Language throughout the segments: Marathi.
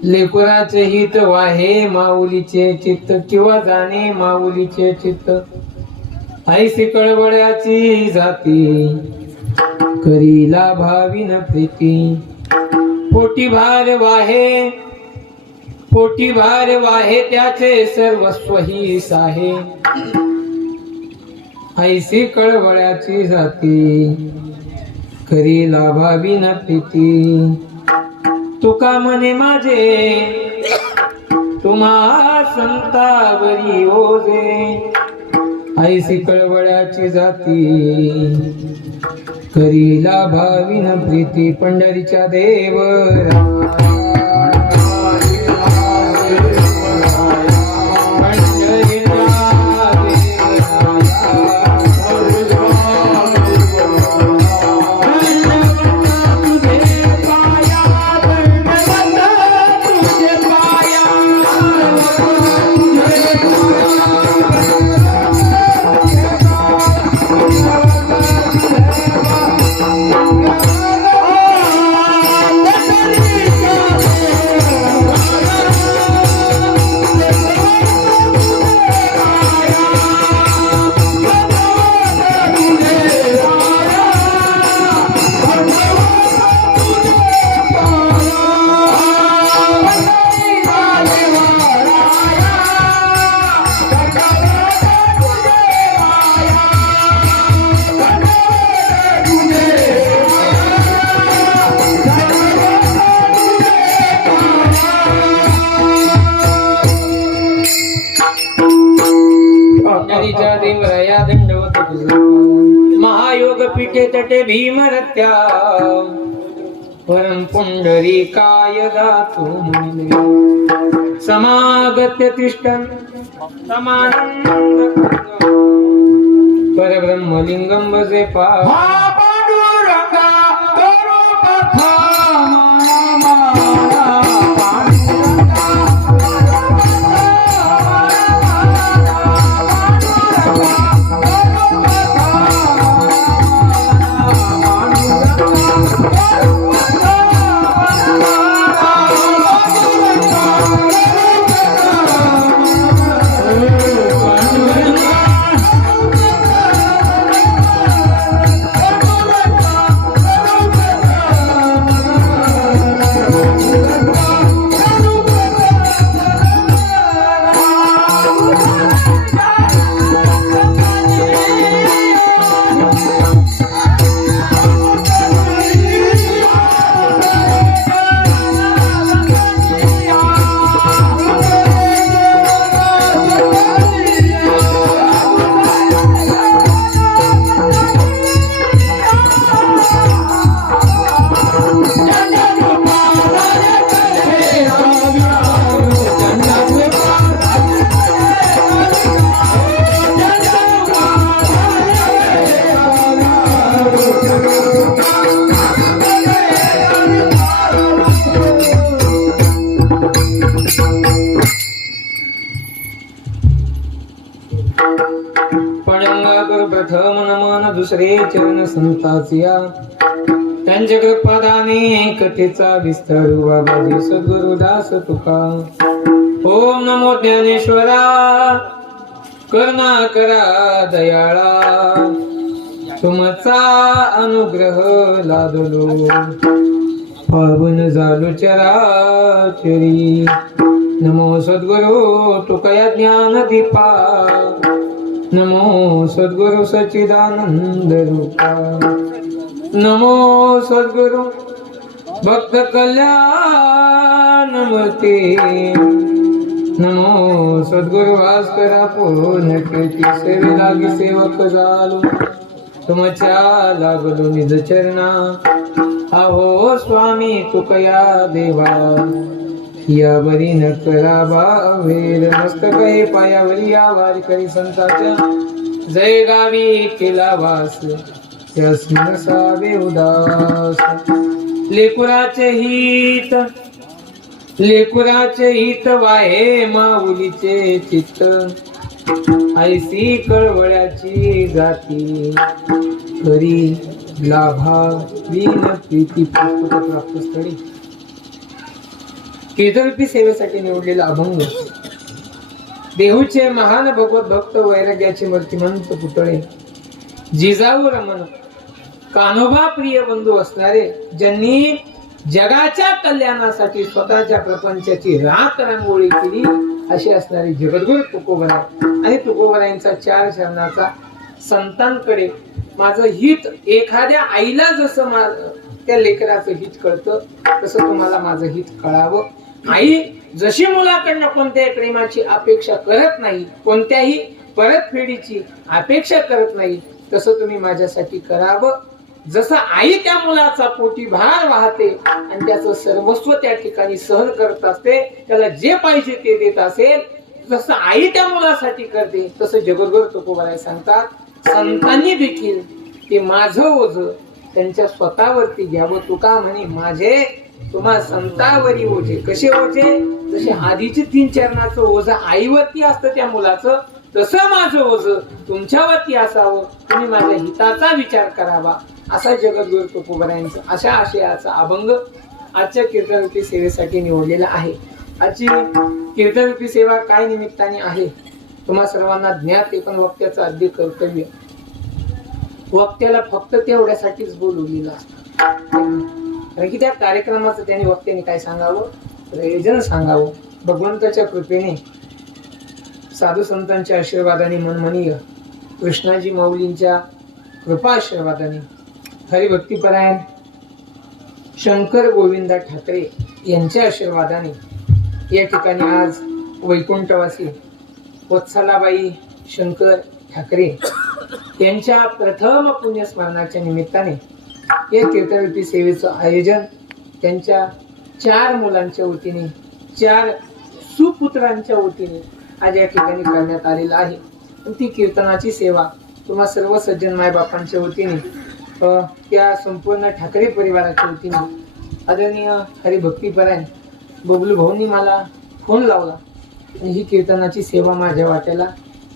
लेकुराचे हित वाहे माऊलीचे चित्त किंवा जाणे माऊलीचे चित्त ऐसी कळवळ्याची जाती करीला भाविन प्रीती पोटी भार वाहे त्याचे सर्वस्व ही साहे ऐसी कळवळ्याची जाती करीला भाविन प्रीती तुका मने माझे तुम्हा संतावरी ओझे ऐसी कळवळ्याची जाती करीला भाविन प्रीती पंढरीच्या देवरा देवराया दंडवत महायोग पीठे तटे भीमरत्या परम पुंडरीकाय दातु समागत्य तिष्ठन् समानंद परब्रह्मलिंगं भजे प्रथम नमन दुसरे चरण संताचिया त्यांच्या कृपादाने कथेचा विस्तार बाबाजी सद्गुरुदास तुका ओम नमो ज्ञानेश्वरा करुणा करा दयाळा तुमचा अनुग्रह लादलो पावन झालो चराचरी नमो सद्गुरु तुकया ज्ञान दीपा नमो सद्गुरु सच्चिदानंद रूपा नमो सद्गुरु भक्त कल्याणमूर्ती नमो सद्गुरु भास्करा पूर्ण कीर्ती सेवे लागी सेवक झालो तुमच्या लागलो निज चरणा अहो स्वामी तुकया देवा यावरी न करा वेद मस्तक हे पायावरी या वारी करी संताच्या जय गावी केला वास त्यास नसावे उदास लेकुराचे हित वाहे माऊलीचे चित्त ऐसी कळवळ्याची जाती खरी लाभावीन प्रीती पुस्तक प्राप्त स्थळी कीर्तनरूपी सेवेसाठी निवडलेला अभंग देहूचे महान भगवत भक्त वैराग्याचे मूर्तिमंत पुतळे जिजाऊ रमण कान्होबा प्रिय बंधू असणारे ज्यांनी जगाच्या कल्याणासाठी स्वतःच्या प्रपंचाची रात रांगोळी केली अशी असणारी जगद्गुरु तुकोबराय आणि तुकोबरायांचा 4 चरणाचा संतांकडे माझं हित एखाद्या आईला जसं त्या लेकराचं हित कळतं तसं तुम्हाला माझं हित कळावं। आई जशी मुलाकडनं कोणत्याही प्रेमाची अपेक्षा करत नाही, कोणत्याही परतफेडीची अपेक्षा करत नाही, तसं तुम्ही माझ्यासाठी करावं। जसं आई त्या मुलाचा पोटी भार वाहते आणि त्याचं सर्वस्व त्या ठिकाणी सहन करत असते, त्याला जे पाहिजे ते देत असेल, जसं आई त्या मुलासाठी करते तसं जगद्गुरु तुकोबराय सांगतात संतांनी देखील ते माझं ओझ त्यांच्या स्वतःवरती घ्यावं। तुका म्हणे माझे तुम्हा संतावरी ओझे। कसे ओझे? जसे आधीचे 3 चरणाचं ओझ आईवरती असतं त्या मुलाचं, तसं माझं ओझ तुमच्यावरती असावं, तुम्ही माझ्या हिताचा विचार करावा, असा जगद्गुरु तुकोबरायांचा अशा आशयाचा अभंग आजच्या कीर्तनरूपी सेवेसाठी निवडलेला आहे। आजची कीर्तनरूपी सेवा काय निमित्ताने आहे तुम्हा सर्वांना ज्ञात आहे, पण वक्त्याचं आद्य कर्तव्य वक्त्याला फक्त तेवढ्यासाठीच बोलवलेलं असतं, कारण की त्या कार्यक्रमाचं त्यांनी वक्त्याने काय सांगावं, प्रयोजन सांगावं। भगवंताच्या कृपेने साधू संतांच्या आशीर्वादाने मनमनीय कृष्णाजी माऊलींच्या कृपा आशीर्वादाने हरिभक्तीपरायण शंकर गोविंदा ठाकरे यांच्या आशीर्वादाने या ठिकाणी आज वैकुंठवासी वत्सलाबाई शंकर ठाकरे यांच्या प्रथम पुण्यस्मरणाच्या निमित्ताने या कीर्तनरूपी सेवेचं आयोजन त्यांच्या 4 मुलांच्या वतीने 4 सुपुत्रांच्या वतीने आज या ठिकाणी करण्यात आलेलं आहे। ती कीर्तनाची सेवा तुम्हा सर्व सज्जन मायबापांच्या वतीने त्या संपूर्ण ठाकरे परिवाराच्या वतीने आदरणीय हरिभक्तीपरायण बबलू भाऊंनी मला फोन लावला आणि ही कीर्तनाची सेवा माझ्या वाट्याला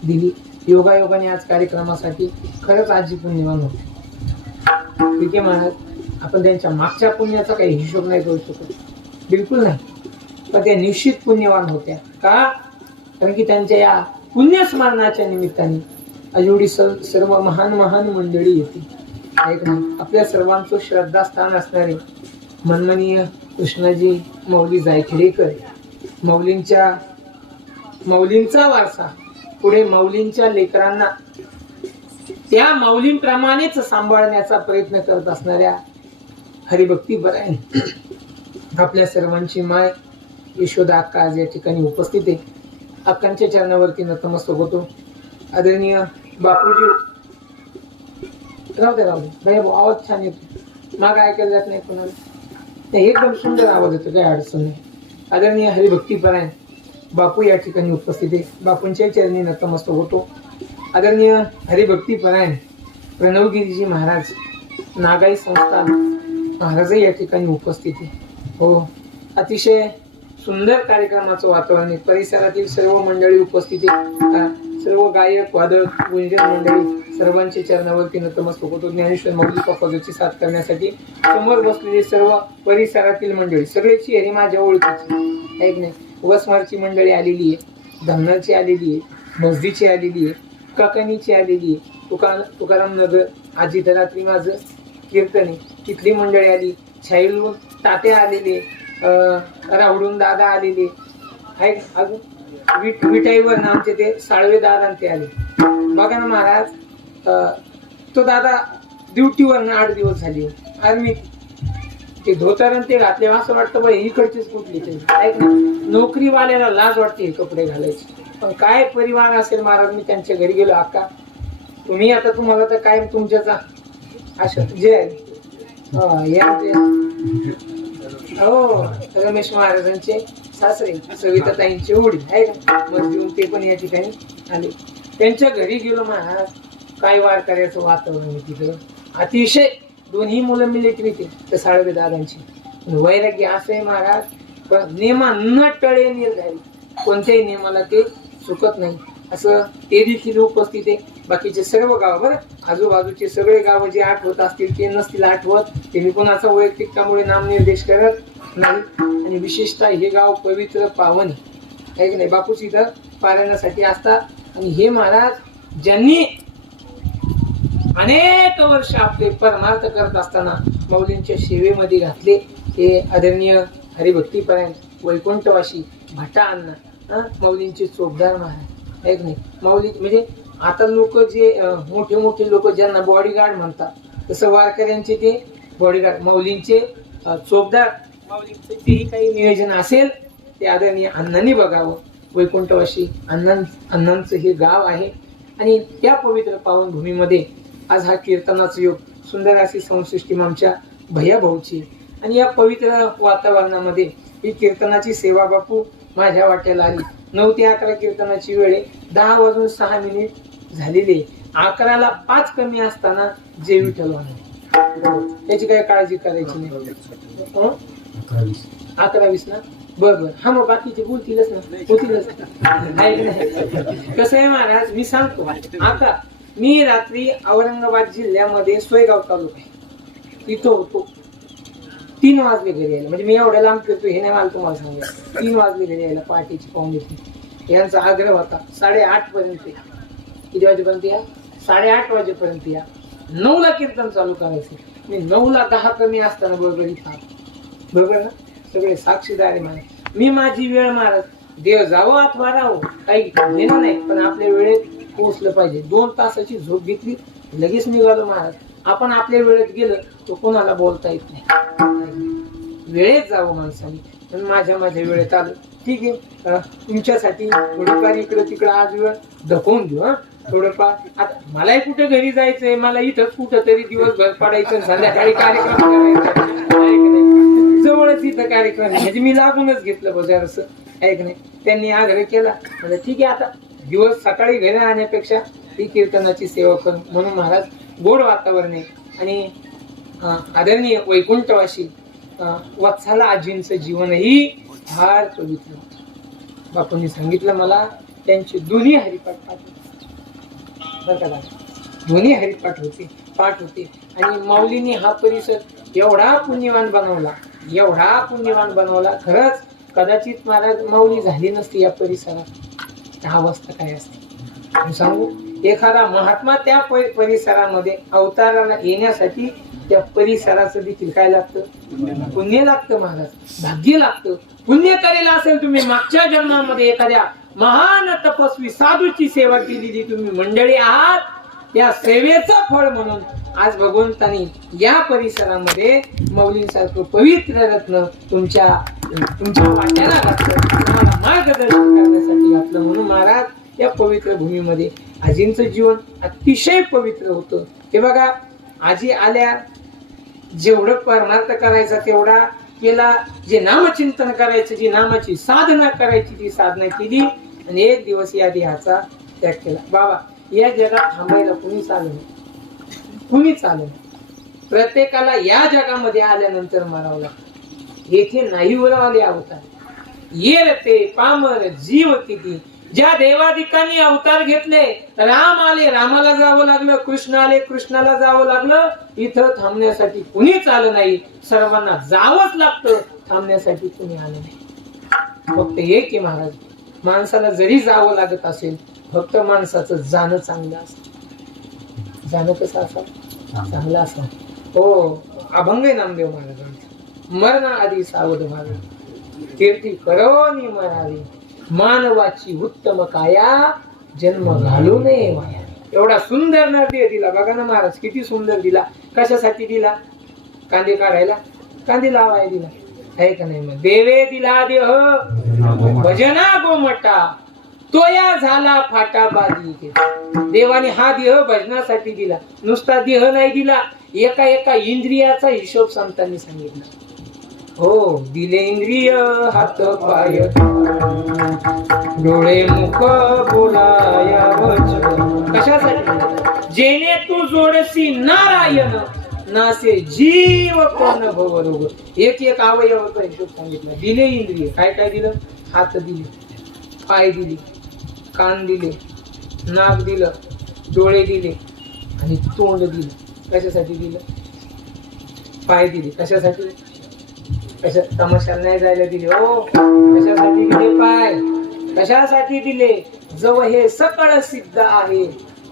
दिली। योगायोगाने आज कार्यक्रमासाठी खरंच आजी पुण्यवान होते। ठीक आहे महाराज, आपण त्यांच्या मागच्या पुण्याचा काही हिशोब नाही करू शकत, बिलकुल नाही, पण त्या निश्चित पुण्यवान होत्या। का? कारण की त्यांच्या या पुण्यस्मरणाच्या निमित्ताने आज एवढी सर्व महान महान मंडळी येते, ऐक नाही, आपल्या सर्वांचं श्रद्धास्थान असणारे मनमनीय कृष्णाजी माऊली जायखेडेकर, माऊलींचा वारसा पुढे माऊलींच्या लेकरांना त्या माऊलींप्रमाणेच सांभाळण्याचा प्रयत्न करत असणाऱ्या हरिभक्तीपरायण आपल्या सर्वांची माय यशोदा अक्का आज या ठिकाणी उपस्थित आहे। अक्कांच्या चरणावरती नतमस्तक होतो। आदरणीय बापूजी राहू दे भैया भाऊ, आवाज छान येतो, माग ऐकायला जात नाही कोणाला, नाही एकदम सुंदर आवाज येतो, काही अडचण नाही। आदरणीय हरिभक्तीपरायण बापू या ठिकाणी उपस्थित आहे, बापूंच्या चरणी नतमस्तक होतो। आदरणीय हरिभक्तीपरायण प्रणवगिरीजी महाराज नागाई संस्थान महाराजही या ठिकाणी उपस्थित आहे। हो, अतिशय सुंदर कार्यक्रमाचं वातावरण आहे, परिसरातील सर्व मंडळी उपस्थित आहे, सर्व गायक वादक गुंजन मंडळी सर्वांच्या चरणावरती नतमस्तक होतो। ज्ञानेश्वर माऊली पदाची साथ करण्यासाठी समोर बसलेली सर्व परिसरातील मंडळी सगळ्याची हरी माझ्या ओळखीची, ऐक नाही, वसमारची मंडळी आलेली आहे, धामणाची आलेली आहे, मस्दीची आलेली आहे, काकानीची आलेली आहे, तुकाराम नगर आजी रात्री माझं कीर्तन आहे तिथली मंडळी आली, छाईलून तात्या आलेले, रावडून दादा आलेले आहेत, अजून विटाईवर आमचे ते साळवे दादा ते आले। बघा ना महाराज, तो दादा ड्युटीवर 8 दिवस झाले आर्मी, ते धोतर ते घातले असं वाटतं बा इकडचीच कुठली तरी, ऐक ना, नोकरीवाल्याला लाज वाटते हे कपडे घालायचे, पण काय परिवार असेल महाराज। मी त्यांच्या घरी गेलो, अक्का तुम्ही आता तुम्हाला तर काय तुमच्याचा असं जे हो रमेश महाराजांचे सासरे सविताताईंचे वडील आहे का, मग घेऊन ते पण या ठिकाणी आले, त्यांच्या घरी गेलो महाराज। काय वारकऱ्याचं वातावरण आहे तिथं, अतिशय दोन्ही मुलं मिलिटरी ते साळवे दादांची, वैराग्य असं आहे महाराज, पण नेमा न टळे निर्धारी, कोणत्याही नियमाला ते चुकत नाही, असं ते देखील उपस्थित आहे। बाकीचे सर्व गाव बरं, आजूबाजूचे सगळे गाव जे आठवत असतील ते नसतील आठवत, ते मी कोणाचा वैयक्तिक त्यामुळे नामनिर्देश करत नाही. आणि विशेषतः हे गाव पवित्र पावन आहे की नाही. बापूस इथं पारायणासाठी असतात. आणि हे महाराज ज्यांनी अनेक वर्ष आपले परमार्थ करत असताना माऊलींच्या सेवेमध्ये घातले, ते आदरणीय हरिभक्तीपरायण वैकुंठवासी भट्टा अण्णा, माऊलींचे चोपदार महाराज आहे की नाही. माऊली म्हणजे आता लोक जे मोठे मोठे लोक ज्यांना बॉडीगार्ड म्हणतात, तसं वारकऱ्यांचे ते बॉडीगार्ड, माऊलींचे चोपदार. माऊलींचे जेही काही नियोजन असेल ते आदरणीय अण्णांनी बघावं. वैकुंठवासी अण्णांचं हे गाव आहे. आणि त्या पवित्र पावनभूमीमध्ये आज हा कीर्तनाचा योग, सुंदर अशी संसृष्टी आमच्या भैया भाऊची. आणि या पवित्र वातावरणामध्ये ही कीर्तनाची सेवा बापू माझ्या वाट्याला आली. 9 ते 11 कीर्तनाची वेळ आहे. 10 वाजून 6 मिनिट झालेले. 11ला 5 कमी असताना जे विठ्ठल त्याची काही काळजी करायची नाही. 11:20 ना, बरोबर. हा मग बाकीचे बोलतीलच ना, होतीलच. कसं आहे महाराज, मी सांगतो. आता मी रात्री औरंगाबाद जिल्ह्यामध्ये सोयगाव तालुका आहे, इथं होतो. 3 वाजले घरी यायला. म्हणजे मी एवढ्या लांब फिरतो हे नाही मला तुम्हाला सांगायला. 3 वाजले घरी यायला, पहाटेची 5:45. यांचा आग्रह होता 8:30 पर्यंत या. किती वाजेपर्यंत या? 8:30 वाजेपर्यंत या. 9ला कीर्तन चालू करायचं. मी 9ला 10 कमी असताना बरोबर इथं आलो. बरोबर ना, सगळे साक्षीदार आहे मला. मी माझी वेळ महाराज, देव जावं अथवा राहावं काही घेणं नाही, पण आपल्या वेळेत पोहोचलं पाहिजे. 2 तासाची झोप घेतली, लगेच निघालो महाराज. आपण आपल्या वेळेत गेलं तो कोणाला बोलता येत नाही. वेळेत जावं माणसाने. पण माझ्या वेळेत आलो. ठीक आहे, तुमच्यासाठी थोडीफार इकडं तिकडं आज वेळ धकवून घेऊ. थोडंफार आता मलाही कुठे घरी जायचंय, मला इथंच कुठं तरी दिवसभर पडायचं, संध्याकाळी कार्यक्रम करायचा जवळच इथं कार्यक्रम. म्हणजे मी लागूनच घेतलं बाजार असं आहे की नाही. त्यांनी आग्रह केला, म्हणजे ठीक आहे, आता दिवस सकाळी घरी आणण्यापेक्षा ती कीर्तनाची सेवा कर. म्हणून महाराज गोड वातावरण आहे. आणि आदरणीय वैकुंठवासी वत्साला आजींचं जीवनही फार पवित्र होतं. बापूंनी सांगितलं मला, त्यांचे दोन्ही हरिपाठ पाठ होते, दोन्ही हरिपाठ पाठ होते. आणि माऊलींनी हा परिसर एवढा पुण्यवान बनवला, खरंच कदाचित महाराज माऊली झाली नसती या परिसरात, हा अवस्था काय असते सांगू. एखादा महात्मा त्या परिसरामध्ये अवताराला येण्यासाठी त्या परिसराचं देखील काय लागतं? पुण्य लागतं महाराज, भाग्य लागतं. पुण्य करेल असेल तुम्ही, मागच्या जन्मामध्ये एखाद्या महान तपस्वी साधूची सेवा केलेली तुम्ही मंडळी आहात, त्या सेवेचं फळ म्हणून आज भगवंतानी या परिसरामध्ये माऊलींसारखं पवित्र रत्न तुमच्या वाट्याला घातलं, तुम्हाला मार्गदर्शन करण्यासाठी घातलं. म्हणून महाराज या पवित्र भूमीमध्ये आजींचं जीवन अतिशय पवित्र होतं. हे बघा, आजी आल्या, जेवढं परमार्थ करायचा तेवढा केला, जे नामचिंतन करायचं, जी नामाची साधना करायची ती साधना केली, आणि एक दिवस या देहाचा त्याग केला. बाबा, या जगात थांबायला कुणीच आलं नाही. प्रत्येकाला या जगामध्ये आल्यानंतर मरावं लागतं. येथे नाही उरावले अवतार, येर ते पामर जीव किती. ज्या देवादिकांनी अवतार घेतले, राम आले, रामाला जावं लागलं, कृष्ण आले, कृष्णाला जावं लागलं. इथं थांबण्यासाठी कुणीच आलं नाही. सर्वांना जावंच लागतं, थांबण्यासाठी कुणी आलं नाही. फक्त एक की महाराज, माणसाला जरी जावं लागत असेल, फक्त माणसाचं जाणं चांगलं असतं. जाणं कसं असावं? चांगलं असावं. हो, अभंग नामदेव महाराजांचं, मरणा आधी सावध व्हावे, कीर्ती करोनी मरावी, मानवाची उत्तम काया, जन्म घालू नये माया. एवढा सुंदर नरदेह दिला बघा ना महाराज, किती सुंदर दिला. कशासाठी दिला? कांदे काढायला, कांदे लावायला दिला आहे का नाही? मग देवे दिला देह भजना गोमटा, तोया झाला फाटा बाजी. देवाने हा देह भजनासाठी दिला, नुसता देह नाही दिला. एका इंद्रियाचा हिशोब संतांनी सांगितला. हो, दिले इंद्रिय, हात पाय डोळे मुख बोलाया वचन. कशासाठी? जेणे तू जोडसी नारायण, नासे जीव कोण भवरोग. एक अवयवाचा हिशोब सांगितला. दिले इंद्रिय, काय दिलं? हात दिले, पाय दिले, कान दिले, नाक दिलं, डोळे दिले आणि तोंड दिलं. कशासाठी दिलं? पाय दिले कशासाठी? कशा तमाशाला नाही जायला दिले हो. कशासाठी दिले पाय? कशासाठी दिले? जव हे सकळ सिद्ध आहे,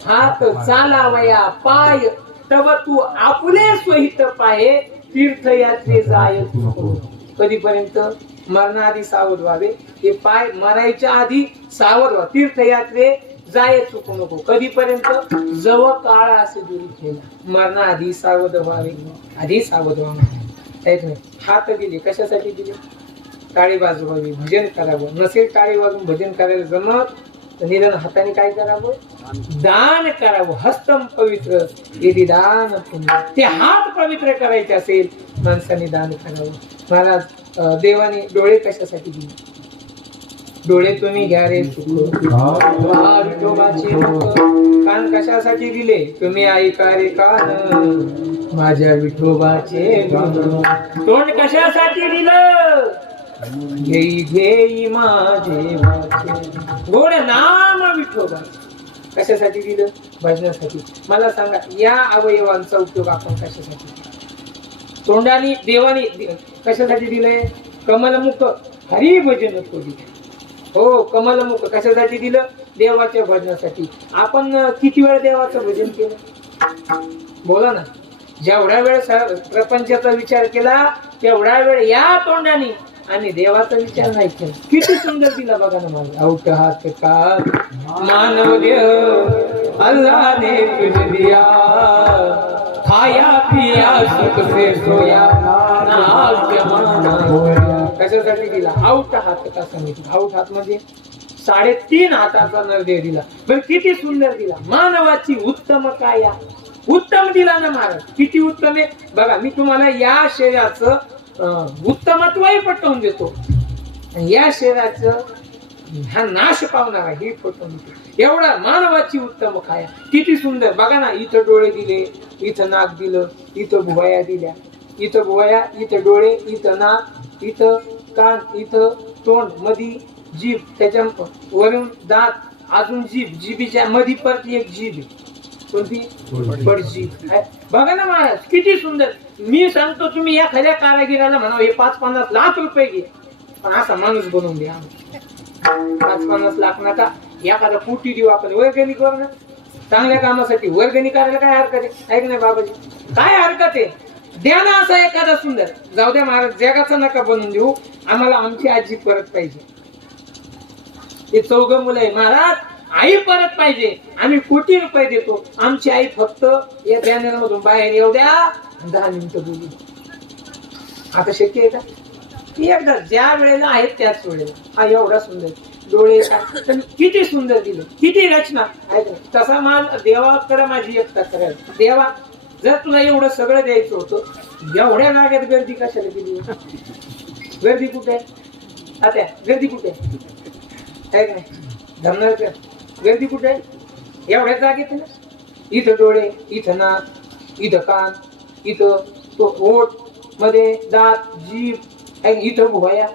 हात चालावया पाय तव तू आपुले स्वहित पाये, तीर्थयात्रे जाय तू. कधीपर्यंत? मरणाआधी सावध व्हावे. हे पाय मरायच्या आधी सावध व्हा. तीर्थयात्रे जाय चुकू नको. कधीपर्यंत? जव काळ असे दूर केला. मरणाआधी सावध व्हावे. आधी सावध व्हावे. ऐक नाही. हात दिले कशासाठी दिले? टाळी वाजवावी, भजन करावं. नसेल टाळी वाजून भजन करायला जमत तर निदान हाताने काय करावं? दान करावं. हस्तम पवित्र यदि दान पुण्य. ते हात पवित्र करायचे असेल माणसाने दान करावं. महाराज देवाने डोळे कशासाठी दिले? डोळे तुम्ही घ्या रे विठोबाचे. कान कशासाठी दिले? तुम्ही ऐका रे कान माझ्या विठोबाचे. तोंड कशासाठी दिलं? घेई घेई माझे गोड नाम विठोबा. कशासाठी दिलं? भजनासाठी. मला सांगा या अवयवांचा उपयोग आपण कशासाठी? तोंडाने देवाने कशासाठी दिलंय? कमलमुख हरी भजन कोणी. हो कमलमुख कशासाठी दिलं? देवाच्या भजनासाठी. आपण किती वेळ देवाचं भजन केलं? बोला ना. जेवढा वेळ प्रपंचाचा विचार केला तेवढा वेळ या तोंडाने आणि देवाचा विचार नाही केला. किती सुंदर दिला बघा ना मला. औट हात का मानव देव अल्लाह ने तुझे दिया, खाया पिया सुख से सोया नाज जमाना. कशासाठी दिला? औट हात का सांगितलं. औट हात म्हणजे 3.5 हाताचा नरदेव दिला. पण किती सुंदर दिला. मानवाची उत्तम काया. उत्तम दिला ना महाराज. किती उत्तम आहे बघा. मी तुम्हाला या शरीराचं उत्तमत्वही पटवून देतो. या शरीराचं हा नाश पावणारा हे पटवून देतो. एवढा मानवाची उत्तम काया. किती सुंदर बघा ना. इथं डोळे दिले, इथं नाक दिलं, इथं भुवया दिल्या, इथं भुवया, इथं डोळे, इथं नाक, इथं कान, इथं तोंड, मधी जीभ, त्याच्या वरून दात, अजून जीभ, जीभीच्या मधी परत एक जीभ आहे. कोणती? बडजीभ. बघा ना महाराज किती सुंदर. मी सांगतो तुम्ही या खऱ्या कारागिराला म्हणा हे 5-50 लाख रुपये घे पण असा माणूस बनवून द्या. 5-50 लाख नका. एखादा कोटी देऊ आपण वर्गणी करू ना. चांगल्या कामासाठी वर्गणी करायला काय हरकत आहे? ऐक नाही बाबाजी काय हरकत आहे? द्या ना असा एखादा सुंदर. जाऊ द्या महाराज जगाचा नका बनवून देऊ. आम्हाला आमची आजी परत पाहिजे. ते 4 मुलं आहे महाराज. आई परत पाहिजे. आम्ही कोटी रुपये देतो. आमची आई फक्त या बॅनर मधून बाहेर येऊ द्या 10 मिनिटं बोलू. आता शक्य आहे का? एकदा ज्या वेळेला आहेत त्याच वेळेला. हा एवढा सुंदर डोळे किती सुंदर दिले. किती रचना आहे. तसा मान देवाकडे माझी एकता करायला. देवा जर तुला एवढं सगळं द्यायचं होतं एवढ्या जागेत गर्दी कशाला केली? गर्दी कुठे आहे? आता गर्दी कुठे आहे? नाही धरणार का? गर्दी कुठे आहे? एवढ्या जागेत ना. इथं डोळे, इथं नाक, इथं कान, इथं तो ओठ मध्ये दात, जीभ, इथं भुवया.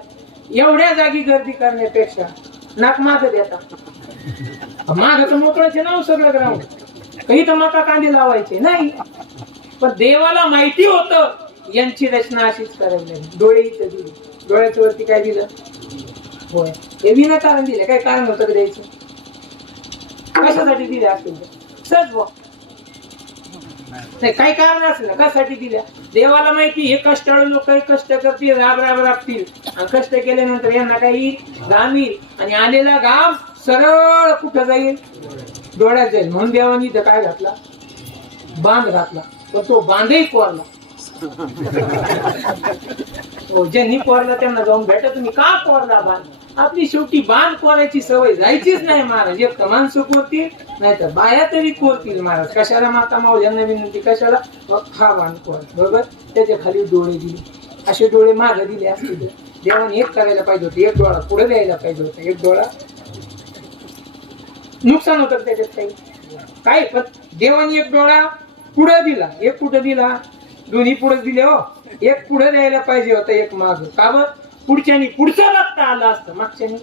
एवढ्या जागी गर्दी करण्यापेक्षा नाक माग देता. मागचं मोकळाचे नाव सगळं ग्राउंड. काही तर मका कांदे लावायचे नाही. पण देवाला माहिती होतं यांची रचना अशीच करायला. डोळे इथं दिले. डोळ्याच्या वरती काय दिलं? होय. हे विनाकारण दिले. काय कारण होतं का द्यायचं? कशासाठी दिले असेल सहज नाही. काय कारण असेल ना कशासाठी दिल्या? देवाला माहिती हे कष्टाळू लोक काही कष्ट करतील, राब राबतील आणि कष्ट केल्यानंतर यांना काही घाम येईल आणि आलेला घाम सरळ कुठं जाईल? डोळ्यात जाईल. म्हणून देवानी इथं काय घातला? बांध घातला. पण तो बांधही कोरला. ज्यांनी कोरला त्यांना जाऊन भेटा तुम्ही का कोरला बांध? आपली शेवटी बांध कोरायची सवय जायचीच नाही महाराज. एक तर माणसं कोरतील नाही तर बाया तरी कोरतील महाराज. कशाला माता मावल्यांना विनंती कशाला? हा बांध कोर बरोबर. त्याच्या खाली डोळे दिले. असे डोळे मागे दिले असतील देवाने एक करायला पाहिजे होते. एक डोळा पुढे द्यायला पाहिजे होता. एक डोळा नुकसान होतं त्याच्यात काही काय. पण देवाने एक डोळा पुढे दिला. एक कुठे दिला? दोन्ही पुढे दिले हो. एक पुढे द्यायला पाहिजे होता एक माग. का बरं? पुढच्यानी पुढचं रक्त आलं असतं मागच्यानी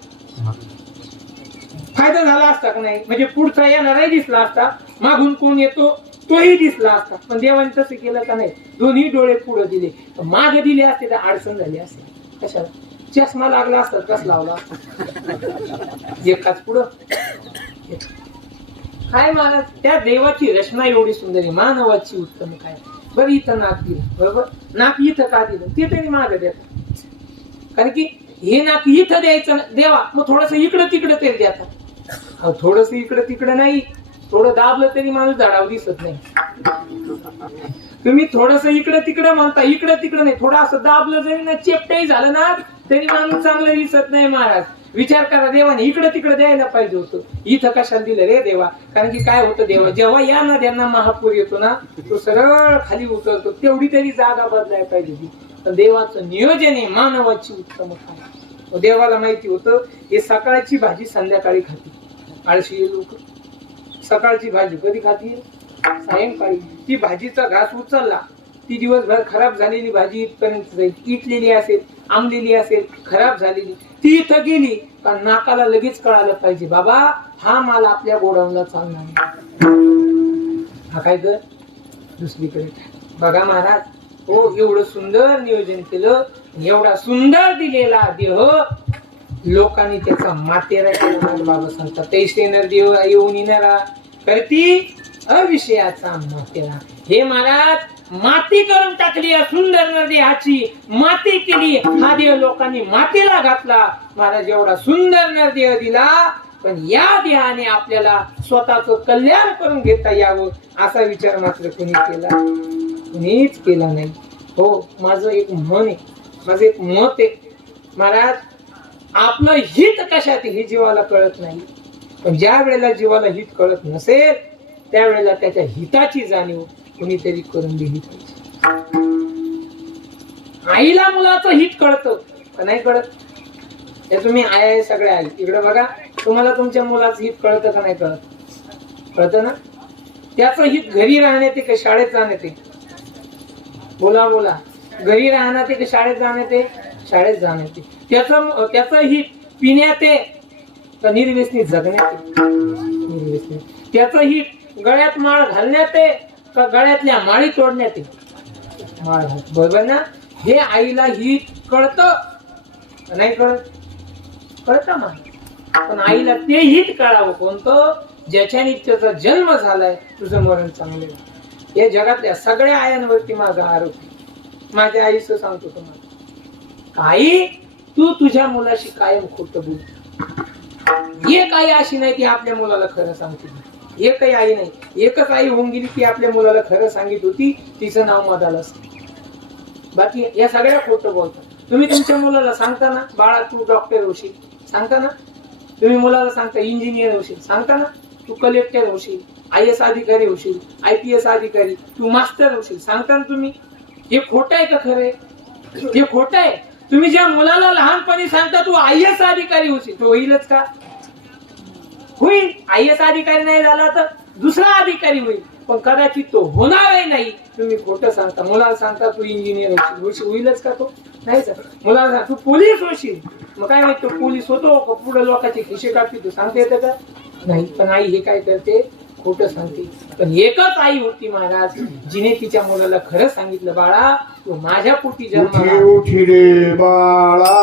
फायदा झाला असता का नाही? म्हणजे पुढचा येणाराही दिसला असता, मागून कोण येतो तोही दिसला असता. पण देवाने तसं केलं का नाही? दोन्ही डोळे पुढे दिले. मागे दिले असते तर अडचण झाली असते. कशाला? चष्मा लागला असता कस लावला असता? एकाच पुढं काय महाराज, त्या देवाची रचना एवढी सुंदर आहे, मानवाची उत्तम काय. बरं इथं नाक दिलं, बरोबर, नाक इथं का दिलं ते तरी मागे देतात. कारण की हे नाक इथं द्यायचं देवा, मग थोडस इकडं तिकडं तरी देतात. थोडस इकडं तिकडं नाही, थोडं दाबलं तरी माणूस झाडावर दिसत नाही. तुम्ही थोडस इकडं तिकडं म्हणता, इकडं तिकडं नाही, थोडं असं दाबलं जरी ना, चेपटाही झालं ना तरी माणूस चांगलं दिसत नाही. महाराज विचार करा, देवाने इकडं तिकडं द्यायला पाहिजे होतं, इथं कशाला दिलं रे देवा? कारण की काय होतं, देवा जेव्हा या नद्यांना महापूर येतो ना, तो सरळ खाली उतरतो, तेवढी तरी जागा बदलायला पाहिजे ती. पण देवाचं नियोजन आहे, मानवाची उत्तम काय. देवाला माहिती होतं हे सकाळची भाजी संध्याकाळी खाते. आळशी लोक सकाळची भाजी कधी खाती? सायंकाळी. ती भाजीचा घास उचलला, ती दिवसभर खराब झालेली भाजी इथपर्यंत जाईल, इटलेली असेल, आंबलेली असेल, खराब झालेली, ती इथं गेली का नाकाला लगेच कळालं पाहिजे, बाबा हा माल आपल्या गोडाऊनला चालणार नाही, हा काय कर दुसरीकडे. बघा महाराज, हो एवढं सुंदर नियोजन केलं, एवढा सुंदर दिलेला देह लोकांनी त्याचा मातेरा केला. बाबा सांगतात तैसे नर देव येऊन येणारा करती अविषयाचा मातेरा. हे महाराज माती करून टाकली या सुंदर नरदेहाची, माती केली, हा देह लोकांनी मातीला घातला. महाराज एवढा सुंदर नरदेह दिला, पण या देहाने आपल्याला स्वतःच कल्याण करून घेता यावं असा विचार मात्र कोणी केला? कोणीच केला नाही. हो माझं एक मन आहे, माझं एक मत आहे, महाराज आपलं हित कशात हे जीवाला कळत नाही. पण ज्या वेळेला जीवाला हित कळत नसेल त्यावेळेला त्याच्या हिताची जाणीव कोणीतरी करून दिली पाहिजे. आईला मुलाचं हित कळतं का नाही कळत? हे तुम्ही आय सगळे आई इकडे बघा, तुम्हाला तुमच्या मुलाचं हित कळतं का नाही कळत? कळतं ना. त्याचं हित घरी राहण्यात का शाळेत जाण्यात? बोला बोला, घरी राहण्यात का शाळेत जाण्यात? शाळेत जाण्यात. त्याचं हित पिण्यात का निर्व्यसनी जगण्यात? निर्व्यसनी. त्याचं हित गळ्यात माळ घालण्यात का गळ्यातल्या माळी तोडण्यात? माळ घाल, बरोबर ना. हे आईला हित कळतं नाही कळत? कळतं ना. पण आईला ते हित कळावं कोणतं? ज्याच्याने त्याचा जन्म झालाय, तुझं मरण चांगलं. या जगातल्या सगळ्या आयांवरती माझा आरोप आहे. माझ्या आईचं सांगतो तुम्हाला, आई तू तुझ्या मुलाशी कायम खोटं बोल. एक आई अशी नाही ती आपल्या मुलाला खरं सांगते. एकही आई नाही, एकच आई होऊन गेली ती आपल्या मुलाला खरं सांगित होती, तिचं नाव मदाल असतं. बाकी या सगळ्या खोटं बोलतात. तुम्ही तुमच्या मुलाला सांगता ना, बाळा तू डॉक्टर होशील, सांगता ना. तुम्ही मुलाला सांगता इंजिनियर होशील, सांगता ना. तू कलेक्टर होशील, IAS अधिकारी होशील, IPS अधिकारी, तू मास्टर होशील, सांगता ना तुम्ही. हे खोटं आहे का खरं आहे? हे खोटं आहे. तुम्ही ज्या मुलाला लहानपणी सांगता तू IAS अधिकारी होशील, तो होईलच का? होईल. IAS अधिकारी नाही झाला तर दुसरा अधिकारी होईल, पण कदाचित तो होणारही नाही. तुम्ही खोटं सांगता. मुलाला सांगता तू इंजिनियर होशील, होईलच का? तो नाही सर. मुलाला सांग तू पोलीस होशील, मग काय माहित तो पोलीस होतो का पुढे लोकांचे खिशे कापते, तू सांगता येतं का? नाही. पण आई हे काय करते? खोटं सांगते. पण एकच आई होती महाराज, जिने तिच्या मुलाला खरं सांगितलं, बाळा तू माझ्या पोटी जन्माला. उठी रे बाळा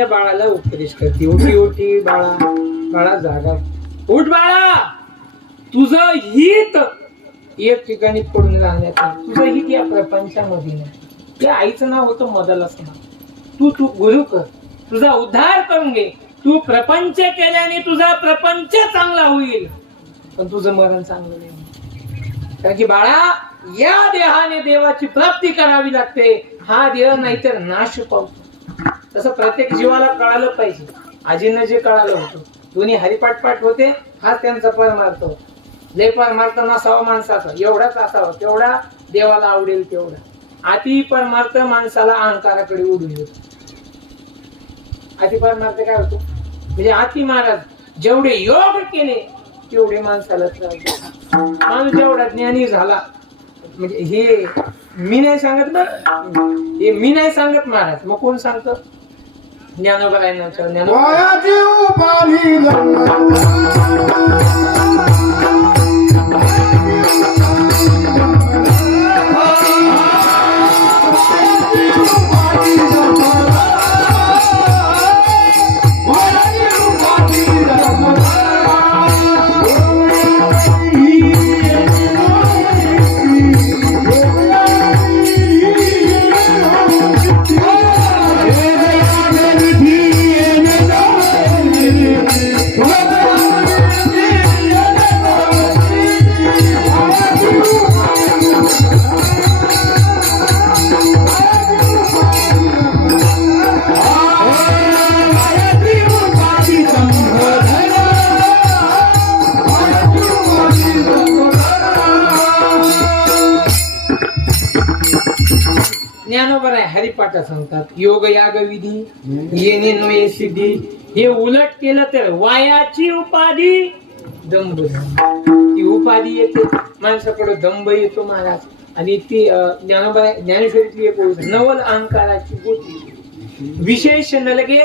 माझ्या बाळाला उपदेश करते. उठी उठी बाळा, बाळा जागा, उठ बाळा. तुझं हित एक ठिकाणी पडून राहण्यात नाही. तुझं हित या प्रपंचामध्ये नाही. त्या आईचं नाव होतं मदालाचं नाव. तू गुरु कर, तुझा उद्धार करून घे. तू प्रपंच केल्याने तुझा प्रपंच चांगला होईल, पण तुझं मरण चांगलं नाही. कारण की बाळा, या देहाने देवाची प्राप्ती करावी लागते. हा देह नाहीतर नाश पावतो. तसं प्रत्येक जीवाला कळालं पाहिजे. आजींना जे कळालं होतं, दोन्ही हरिपाठ पाठ होते, हा त्यांचा परमार्थ होता. लय परमार्थ नसावा माणसाचा, एवढाच असावा, तेवढा देवाला आवडेल तेवढा. अति परमार्थ माणसाला अहंकाराकडे ओढून येतो. अति परमार्थ काय होतो म्हणजे अति महाराज जेवढे योग केले तेवढे माणसाला त्रास देतात. माणूस जेवढा ज्ञानी झाला, म्हणजे हे मी नाही सांगत ना, हे मी नाही सांगत महाराज, मग कोण सांगतो? ज्ञानोबा वायाची उपाधी ज्ञानोबा हरिपाठा सांगतात, योग याग विधी येणे नव्हे सिद्धी. हे उलट केलं तर वायाची उपाधी दंभ. ती उपाधी येते माणसाकडे, दंभ येतो महाराज. आणि ती ज्ञानोबा ज्ञानेश्वरीतली एक ओळ, नवल अहंकाराची गोटी विशेष नलगे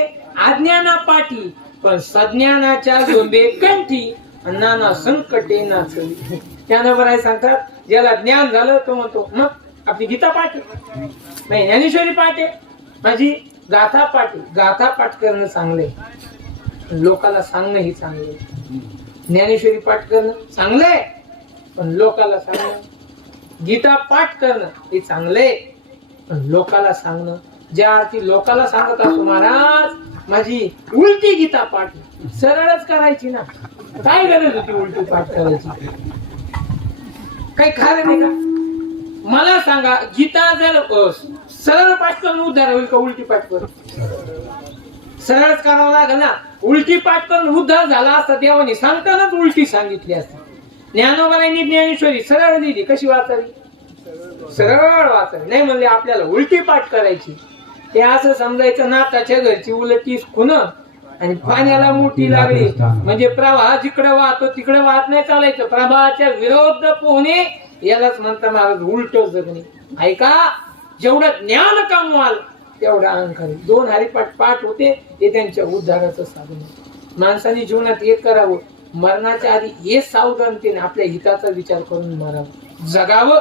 अज्ञाना पाठी, पण सज्ञानाच्या झोंबे कंठी, नाना संकटे नाचली. ज्ञानोबा सांगतात, ज्याला ज्ञान झालं तो म्हणतो मग आपली गीता पाठ आहे, नाही ज्ञानेश्वरी पाठ आहे, माझी गाथा पाठ आहे. गाथा पाठ करणं चांगलंय, लोकाला सांगणं ही चांगलंय. ज्ञानेश्वरी पाठ करणं चांगलंय, पण लोकाला सांगणं. गीता पाठ करणं हे चांगलंय, पण लोकाला सांगणं. ज्या अर्थी लोकाला सांगत असतो महाराज, माझी उलटी गीता पाठ, सरळच करायची ना. काय गरज होती उलटी पाठ करायची? काही खरं नाही का? मला सांगा, गीता जर सरळ पाठ करून उद्धार होईल का उलटी पाठ करून? सरळच करावं लागेल ना. उलटी पाठ करून उद्धार झाला असता देवाने सांगतानाच उलटी सांगितली असती. ज्ञानोबांनी ज्ञानेश्वरी सरळ दिली, कशी वाचावी? सरळ वाचावी. नाही म्हणले आपल्याला उलटी पाठ करायची. ते असं समजायचं, नाताच्या घरची उलटी खुन आणि पाण्याला मोठी लागली म्हणजे प्रवाह जिकडे वाहतो तिकडे वाहत नाही चालायचं. प्रवाहाच्या विरोध पोहणे यालाच म्हणता महाराज उलट जगणे. ऐका, जेवढं ज्ञान कमवाल तेवढा अहंकार. 2 हरिपाठ पाठ होते, ते त्यांच्या उद्धाराचं साधन. माणसाने जीवनात एक करावं, मरणाच्या आधी हे सावधानतेने आपल्या हिताचा विचार करून मरावं, जगावं.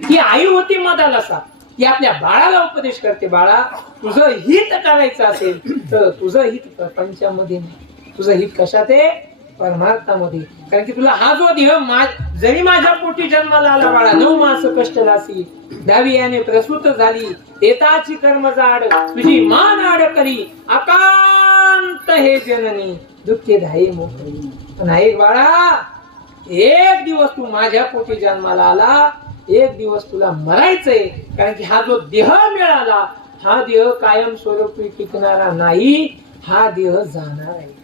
ही आई होती मदालसा, ती आपल्या बाळाला उपदेश करते, बाळा तुझं हित करायचं असेल तर तुझं हित प्रपंचामध्ये नाही, तुझं हित कशात आहे? परमार्थामध्ये. कारण की तुला हा जो देह जरी माझ्या पोटी जन्माला आला बाळा, 9 मास कष्ट लासी, 10 याने प्रसूत झाली, एताची कर्म जाड, तुझी मान आड करी, अकांत हे जननी, दुःखे धाये मोकळी. पण ऐक बाळा, एक दिवस तू माझ्या पोटी जन्माला आला, एक दिवस तुला मरायचंय. कारण की हा जो देह मिळाला, हा देह कायम स्वरूपी टिकणारा नाही, हा देह जाणार आहे.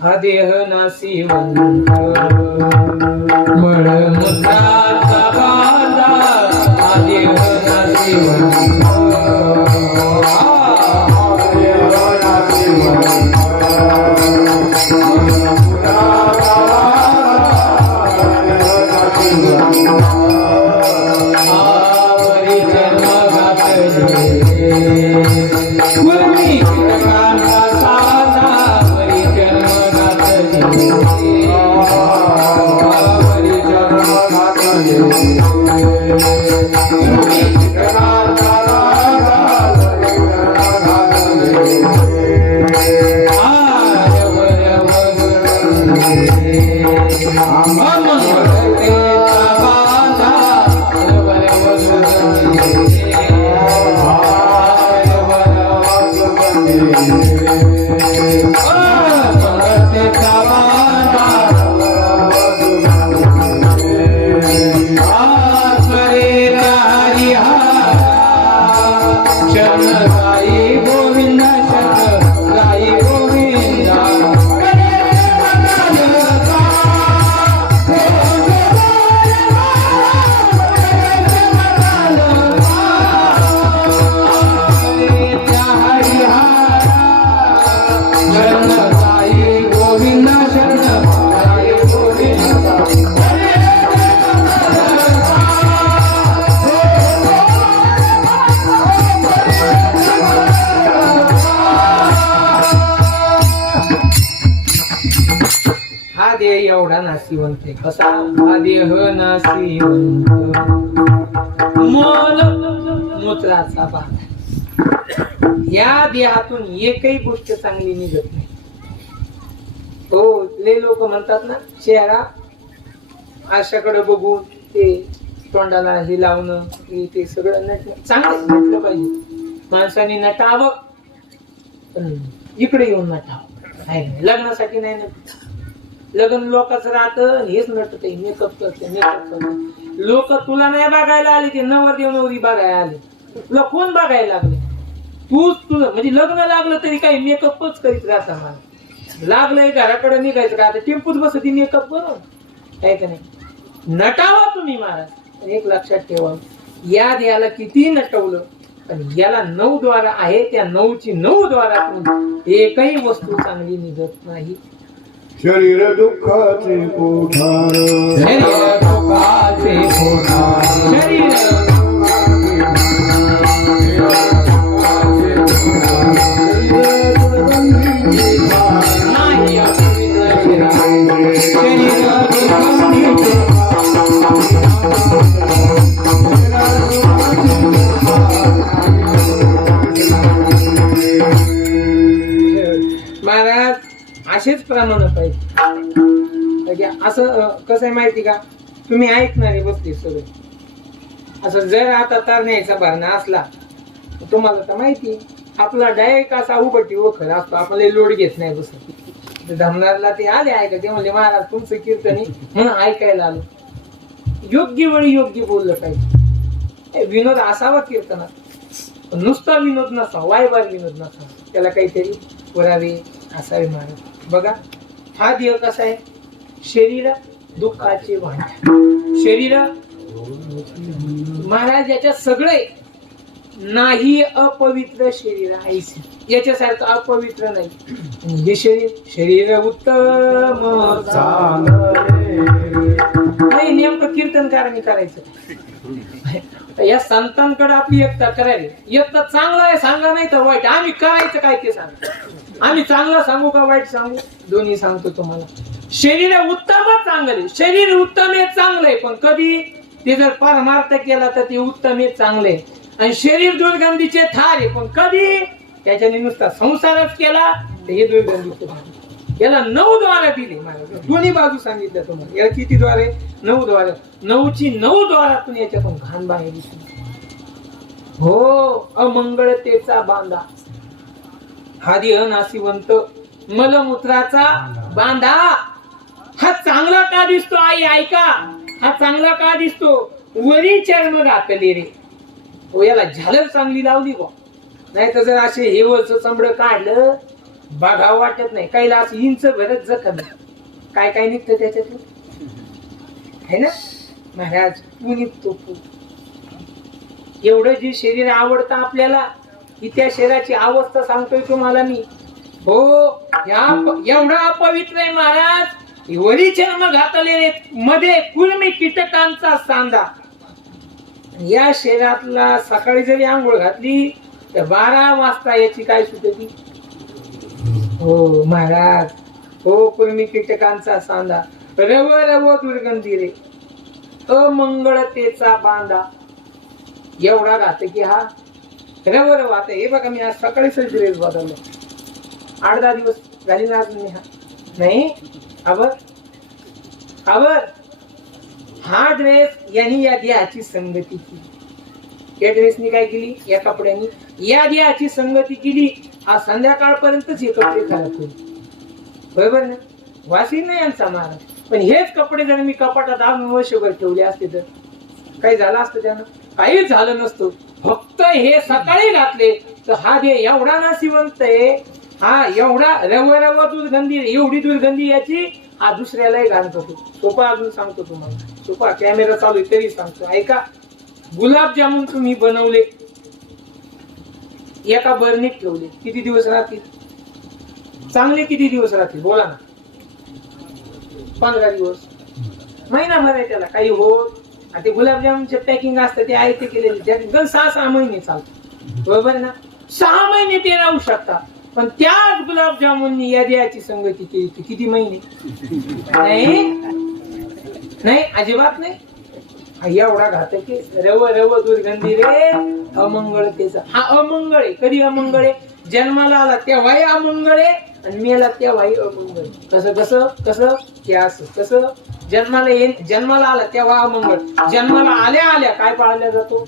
हा देह नाशिवंत मळमुद्राचा बांधा, हा देह नाशिवंत, एवढा नाशिवंत आहे. कसा हा देह नाशिवंत मल मूत्राचा बांधा. या देहातून एकही गोष्ट चांगली निघत नाही. हो, लय लोक म्हणतात ना, चेहरा आशाकडे बघून ते तोंडाला हे लावणं ते सगळं चांगलं म्हटलं पाहिजे. माणसाने नटावं पण इकडे येऊन नटावं. लग्नासाठी नाही नट. लग्न लोकांचं राहतं, हेच नटत मेकअप करते मेकअप करते. लोक तुला नाही बघायला आले, ते नवरदेव नवरी बघायला आले. तुला कोण बघायला लागले? तूच तुझं म्हणजे लग्न लागलं तरी काही मेकअपच करीत राहता. मला लागलंय घराकडे निघायचं का, आता टेम्पूत बसती मेकअप करून, काय का नाही. नटावा तुम्ही महाराज. एक लक्षात ठेवा, या देहाला किती नटवलं पण याला 9 द्वार आहे. त्या 9ची 9 द्वारातून एकही वस्तू चांगली निघत नाही. शरीर दुःखाचे कोठार, शरीर दुःखाचे कोठार, शरीर नाही अपवित्र शरीर महाराज असेच प्रमाण पाहिजे. असं कसं आहे माहिती का, तुम्ही ऐकणारे बसते सगळे. असं जर आता तरण्याचा भरणा असला तुम्हाला तर माहिती, आपला डायरेक्ट असा उभटी वखर असतो, आपल्याला लोड घेत नाही बसत. धमनारला ते आले ऐका, ते म्हणले महाराज तुमचं कीर्तन म्हणून ऐकायला आलो. योग्य वेळी योग्य बोललं पाहिजे. विनोद असावा कीर्तनात, नुसता विनोद नसावा, वायवार विनोद नसावा, त्याला काहीतरी पुरावे असावे. महाराज बघा, हा देह कसा आहे, शरीर दुःखाचे भांडे. शरीर महाराज याच्यात सगळे नाही अपवित्र शरीर आहे, याच्यासारखं अपवित्र नाही. हे शरीर उत्तम नाही, नेमकं कीर्तनकारांनी करायचं. या संतांकडे आपली एक तक्रार आहे, एक तर चांगलं आहे सांगा, नाही तर वाईट. आम्ही करायचं काय ते सांगा. आम्ही चांगलं सांगू का वाईट सांगू, दोन्ही सांगतो तुम्हाला. शरीर उत्तमच चांगले, शरीर उत्तम हे चांगलंय, पण कधी ते जर परमार्थ केला तर ते उत्तम हे चांगले. आणि शरीर दुर्गंधीचे थार आहे, पण कधी त्याच्याने नुसता संसारच केला तर हे दुर्गंधीचे थार. याला 9 द्वार दिली महाराज, दोन्ही बाजू सांगितलं तुम्हाला. याला किती द्वार आहे? 9 द्वार. 9ची 9 द्वारातून याच्यातून घाण बाहेर दिसली. हो, अमंगळतेचा बांधा. हा देह नाशिवंत मलमूत्राचा बांधा. हा चांगला का दिसतो आई? ऐका, हा चांगला का दिसतो? वरी चर्म घातले रे. हो, याला झालर चांगली लावली बा, नाही तर जर असे हे वरचं चमड काढलं बघावं वाटत नाही. काहीला असं इंच भरत जखम काय काय निघतं त्याच्यातून, है ना महाराज? तू निघतो एवढं जे शरीर आवडतं आपल्याला, की त्या शरीराची अवस्था सांगतोय तुम्हाला मी. हो, एवढा अपवित्र आहे महाराज. वरी चर्म घातले मध्ये कुळमी कीटकांचा सांदा. या शरीरातला सकाळी जरी आंघोळ घातली तर 12 वाजता याची काय सुटती? हो महाराज, हो, कुळमी कीटकांचा सांदा. रव रव दुर्गंधी रे, अमंगळतेचा बांधा. एवढा घात की हा रव रव. आता हे बघा, मी आज सकाळी ड्रेस बदललो, 8-10 दिवस झाली ना अजून. हा नाही आवर आवर. हा ड्रेस यांनी या देहाची संगती केली. या ड्रेसनी काय केली? या कपड्यांनी या देहाची संगती केली. आज संध्याकाळपर्यंतच हे कपडे खराब होईल, बरोबर ना? वासी नाही यांचा महाराज. पण हेच कपडे जर मी कपाटात आणून वर्षभर ठेवले असते तर काही झालं असतं? त्यानं काहीच झालं नसतं. फक्त हे सकाळी घातले तर हा देह एवढा नाशिवंत आहे. हा एवढा रव रव दुर्गंधी, एवढी दुर्गंधी याची, हा दुसऱ्यालाही घाण करतो. सोपा अजून सांगतो तुम्हाला, सोपा. कॅमेरा चालू आहे तरी सांगतो, ऐका. गुलाबजामुन तुम्ही बनवले, एका बरणीत ठेवले, किती दिवस राहतील? चांगले किती दिवस राहतील बोला ना? 15 दिवस, महिनाभर आहे त्याला काही होत. ते गुलाबजामुनचे पॅकिंग असतं ते आयते केलेले, 6-6 महिने चालतं, बरोबर ना? 6 महिने ते राहू शकतात. पण त्याच गुलाबजामुननी या देहाची संगती केली तर किती महिने? नाही नाही, अजिबात नाही. हा एवढा घातक आहे. रव रव दुर्गंधी रे अमंगळतेचा. हा अमंगळ आहे. कधी अमंगळ आहे? जन्माला आला तेव्हाही अमंगळ आहे आणि मेला तेव्हाही अमंगळ आहे. कसं कसं कसं ते असं कसं? जन्माला आला तेव्हा अमंगळ. जन्माला आल्या आल्या काय पाळल्या जातो?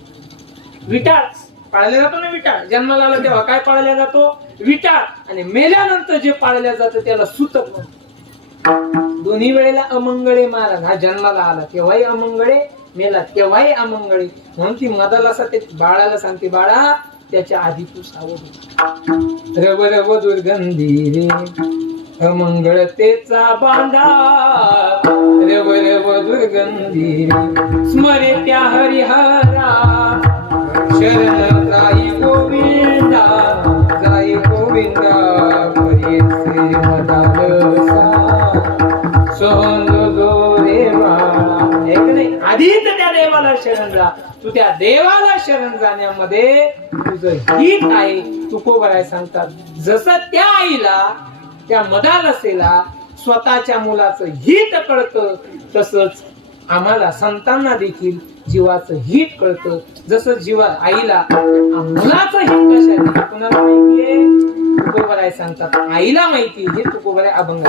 विटाळ पाळल्या जातो ना. विटाळ जन्माला आला तेव्हा काय पाळल्या जातो? विटाळ. आणि मेल्यानंतर जे पाळल्या जातं त्याला सूतक म्हणतात. दोन्ही वेळेला अमंगळे महाराज. हा जन्माला आला तेव्हाही अमंगळे, मेला तेव्हाही अमंगळे. म्हणून ती मदाला ते बाळाला सांगते, बाळा त्याच्या आधी तू सावध. रव रव दुर्गंधी रे अमंगळतेचा बांधा. रव रव दुर्गंधी रे स्मरे त्या हरिहरा. शरण जाई गोविंदा, जाई गोविंदा. परीचे मदालसा सोंद जो देवा. एक नाही, आधीच त्या देवाला शरण जा. तू त्या देवाला शरण जाण्यामध्ये तुझं हित आहे. तुकोबराय सांगतात, जसं त्या आईला त्या मदालसेला स्वतःच्या मुलाचं हित कळतं, तसंच आम्हाला संतांना देखील जीवाचं हित कळतं. जसं जीवा आईला मुलाचं हित कशाने कुणाला माहितीये? तुकोबराय सांगतात, आईला माहिती. हे तुकोबराय अभंग.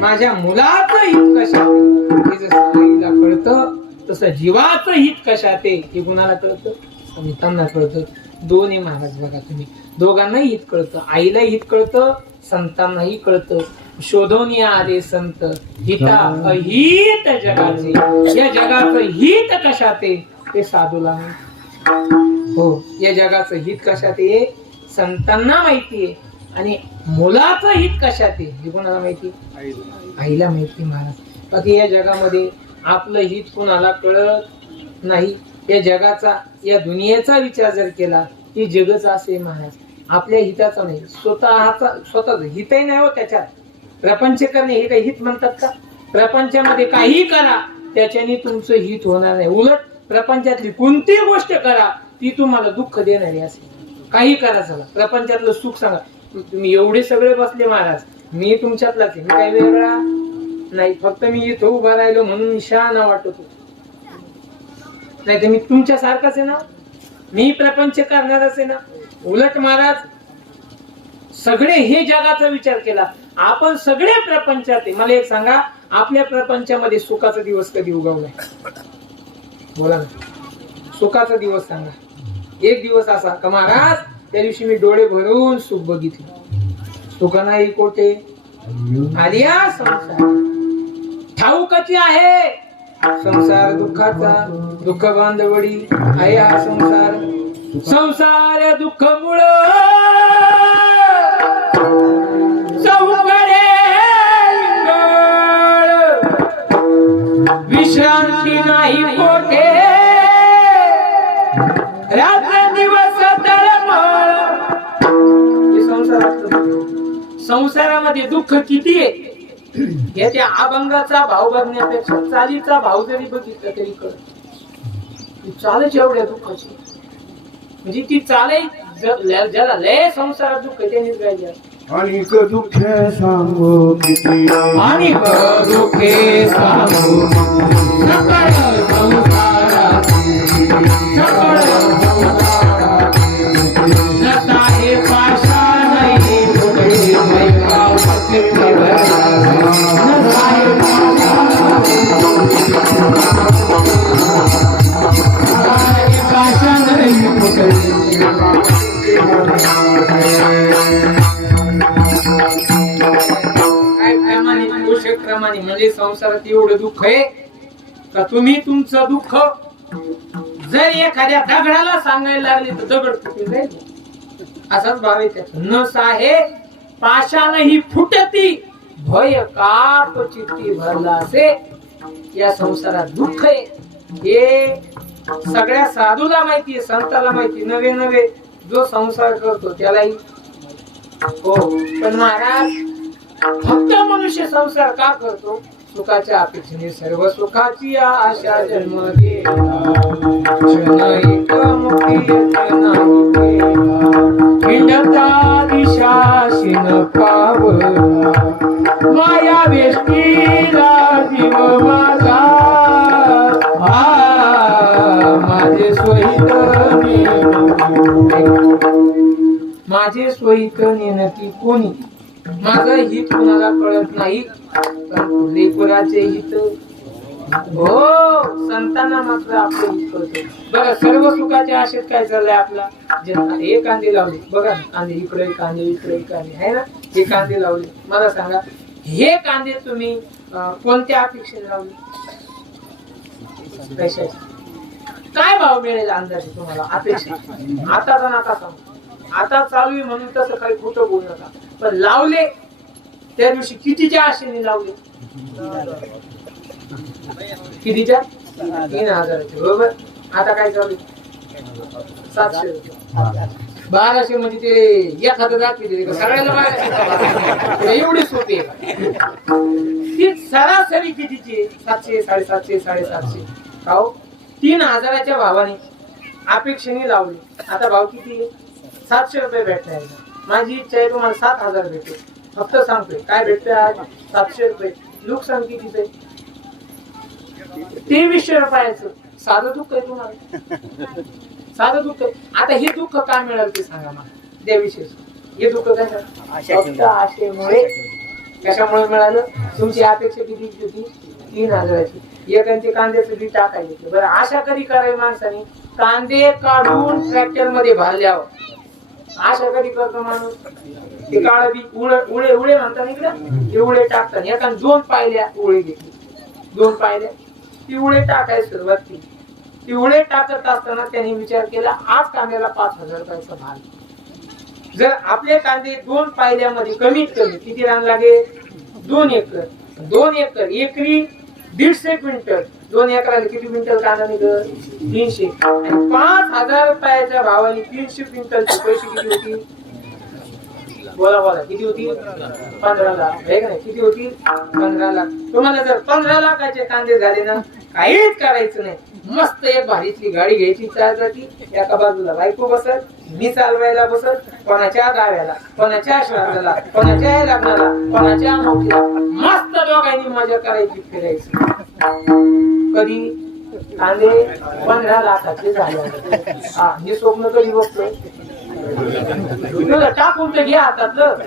माझ्या मुलाचं हित कशात आहे? हे जसं आईला कळतं तसं जीवाचं हित कशात आहे हे कुणाला कळतं? संतांना कळतं. दोन्ही महाराज बघा तुम्ही, दोघांनाही हित कळतं. आईला हित कळतं, संतांनाही कळतं. शोधून या आले संत हिता अहित जगाचे. या जगाचं हित कशात आहे ते साधूला माहिती. हो, या जगाचं हित कशात आहे संतांना माहितीये. आणि मुलाचं हित कशात आहे हे कोणाला माहिती? आईला माहिती महाराज. बाकी या जगामध्ये आपलं हित कोणाला कळत नाही. या जगाचा, या दुनियेचा विचार जर केला ती जगच असे महाराज. आपल्या हिताचा नाही, स्वतःच हितही नाही हो त्याच्यात. प्रपंच करणे हे काही हित म्हणतात का? प्रपंचामध्ये काही करा त्याच्याने तुमचं हित होणार नाही. उलट प्रपंचातली कोणतीही गोष्ट करा ती तुम्हाला दुःख देणारी असेल. काही करा, चला प्रपंचातलं सुख सांगा. तुम्ही एवढे सगळे बसले महाराज, मी तुमच्यातलाच आहे, मी काही वेगळा नाही. फक्त मी इथं उभा राहिलो म्हणून मी शहाणा वाटत होतो, नाही तर मी तुमच्या सारखाच आहे ना. मी प्रपंच करणारच आहे ना. उलट महाराज सगळे हे जगाचा विचार केला, आपण सगळे प्रपंचात आहे. मला एक सांगा, आपल्या प्रपंचामध्ये सुखाचा दिवस कधी उगवलाय? बोला ना, सुखाचा दिवस सांगा. एक दिवस असा का महाराज त्या दिवशी मी डोळे भरून सुख बघितले. सुख नाही कोठे आलिया संसार ठाऊकची आहे. संसार दुःखाचा, दुःख बांधवडी आहे हा संसार. संसार दुःख मुळ चौकडे विश्रांती नाही कोठे. रात्र दिवस तळमळ. संसारामध्ये दुःख किती आहे याच्या अभंगाचा भाव बघण्यापेक्षा चालीचा भाव जरी बघितला तरी कळत. चालच एवढ्या दुःखाची, म्हणजे ती चालही ज्याला लय संसारात दुःख त्यांनीच गायली. आणि दुःखे सांगू किती, आणि दुःखे सांगू सकळ संसारात, सकळ संसारात नसा हे पाषाण हे फुटले मैकाव पत्रे भरला. नसा हे पाषाण हे फुटले. काय प्रमाणे पोषक प्रमाणे म्हणजे संसारात एवढं दुःख आहे का तुम्ही तुमचं दुःख जर एखाद्या दगडाला सांगायला लागले तर दगड फुटून जाईल. असाच भाव आहे त्याचा. न साहे पाषाण ही फुटती भय काप चित्ती भरला असे. या संसारात दुःख आहे हे सगळ्या साधूला माहिती, संताला माहिती. नवे नवे जो संसार करतो त्यालाही हो. पण महाराज फक्त मनुष्य संसार का करतो? सुखाच्या अपेक्षेने. सर्व सुखाची आशा जन्म गेला, हिंडता दिशाशीन पावला. माया वेष्टीला जीव माझा, माझे सोयीत माझे सोयीत नेनती कोणी. माझं हित कुणाला कळत नाही, पण लेकराचे हित हो संतांना मात्र आपलं हित कळतं. बघा सर्व सुखाच्या आशेत काय चाललंय आपला जन्म. हे कांदे लावले बघा, कांदे इकडे कांदे इकडे कांदे आहे ना, हे कांदे लावले. मला सांगा हे कांदे तुम्ही कोणत्या अपेक्षेने लावले? पैशाचे. काय भाव मिळेल अंदाजे तुम्हाला अपेक्षा? आता नका सांगू, आता चालू आहे म्हणून तसं काही खोटं बोलू नका. पण लावले त्या दिवशी कितीच्या आशेने लावले? कितीच्या? 3000च्या बरोबर. आता काय चालू? 700 रुपये. 1200 म्हणजे ते एखादं दाखवते सगळ्याला 1200. एवढी सोपी आहे ती. सरासरी कितीची? 700 750 750. हो 3000च्या भावाने अपेक्षेने लावले. आता भाव किती आहे? 700 रुपये भेटणार. माझी इच्छा आहे तुम्हाला 7000 भेटेल. फक्त सांगतोय काय भेटतंय आज? 700 रुपये. नुकसान कितीच आहे? 2300 रुपयाचं. साधं दुःख आहे तुम्हाला, साधं दुःख. आता हे दुःख काय मिळालं ते सांगा मला देविशेष. हे दुःख कशा? फक्त आशेमुळे. कशामुळे मिळालं? तुमची अपेक्षा किती होती? 3000ची. एकांचे कांद्याचं बी टाकायचे. बरं आशा कधी करावी माणसाने? कांदे काढून ट्रॅक्टर मध्ये भरल्यावर आशा कधी करतो माणूस? ते काळ बी उळे उळे म्हणतात इकडे, ते उळे टाकतात. एका 2 पायल्या उळे घेतली, 2 पायल्या ती उळे टाकायला सुरुवात केली. ती उळे टाकत असताना त्यांनी विचार केला आज कांद्याला 5000 रुपयाचा भाव. जर आपले कांदे 2 पायल्यामध्ये कमीत कमी किती रान लागेल? 2 एकर. 2 एकर एकरी 150 क्विंटल. 2 एकराला किती क्विंटल कांदा निघल? 300. आणि 5000 रुपयाच्या भावाने 300 क्विंटलचे पैसे किती होतील? बोला बोला किती होती? 15 लाख आहे का नाही? किती होती? 15 लाख. तुम्हाला जर 15 लाखाचे कांदे झाले ना, काहीच करायचं नाही, मस्त एक भारीतली गाडी घ्यायची, चालती एका बाजूला बायको बसत, मी चालवायला बसत, कोणाच्या गाव्याला, कोणाच्या श्राद्धाला, कोणाच्या लग्नाला, कोणाच्या नोकरीला, मस्त दोघांनी मजा करायची, फिरायची. कधी कांदे 15 लाखाचे झाले. हा, हे स्वप्न कधी बघतोय? टाकून तर घे हातातलं,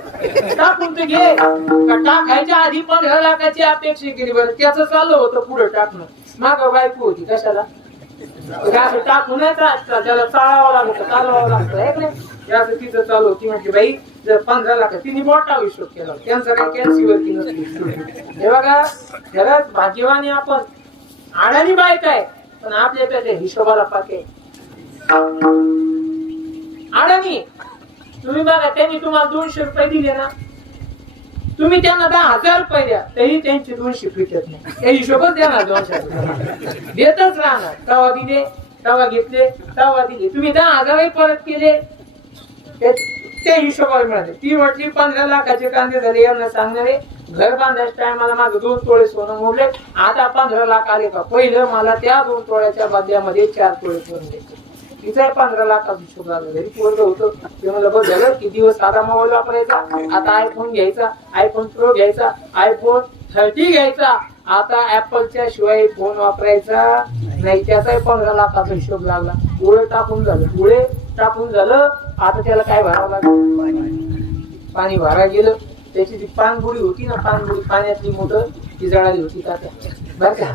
टाकून तर घे. टाकायच्या आधी 15 लाखाची अपेक्षा केली, बरं त्याचं चाललं होतं पुढे टाकणं. माग बायको होती कशाला? असं टाकूनच त्याला चाळावं लागतं, चालवावं लागतं, आहे का नाही? असं तिचं चालू होती. म्हटली बाई जर 15 लाख, तिने मोठा हिशोब केला, त्यांचं काही कॅन्सीवरती नसते. हे बघा, खरंच भाग्यवानी आपण. अडाणी बायक आहे पण आपल्याकडे हिशोबाला पाके अडाणी. तुम्ही बघा, त्यांनी तुम्हाला 200 रुपये दिले ना, तुम्ही त्यांना 10,000 रुपये द्या तरी त्यांचे 200 फिटत नाही. हे हिशोबच देणार, 200 रुपये देतच राहणार. तवा दिले, तवा घेतले, तवा दिले, तुम्ही 10,000 परत केले, ते हिशोबाला मिळाले. ती म्हटली 15 लाखाचे कांदे झाले, यांना सांगणारे घर बांधायच्या टायमाला माझं 2 तोळे सोनं मोडले, आता 15 लाख आले का? पहिलं मला त्या 2 तोळ्याच्या बदल्यामध्ये 4 तोळे सोनं द्यायचे. तिचा 15 लाखाचा हिशोब लागला. घरी पोरग होतं, ते म्हणलं बस झालं किती दिवस साधा मोबाईल वापरायचा, आता आयफोन घ्यायचा, आयफोन प्रो घ्यायचा, आयफोन 30 घ्यायचा, आता ऍपलच्या शिवाय फोन वापरायचा नाही. त्याचा 15 लाखाचा हिशोब लागला. उळे टाकून झालं, उळे टाकून झालं. आता त्याला काय भरावं लागलं? पाणी भरा गेलं. त्याची जी पानबुडी होती ना, पानबुडी पाण्यातली मोटर, ती जळाली होती तात्या, बर का?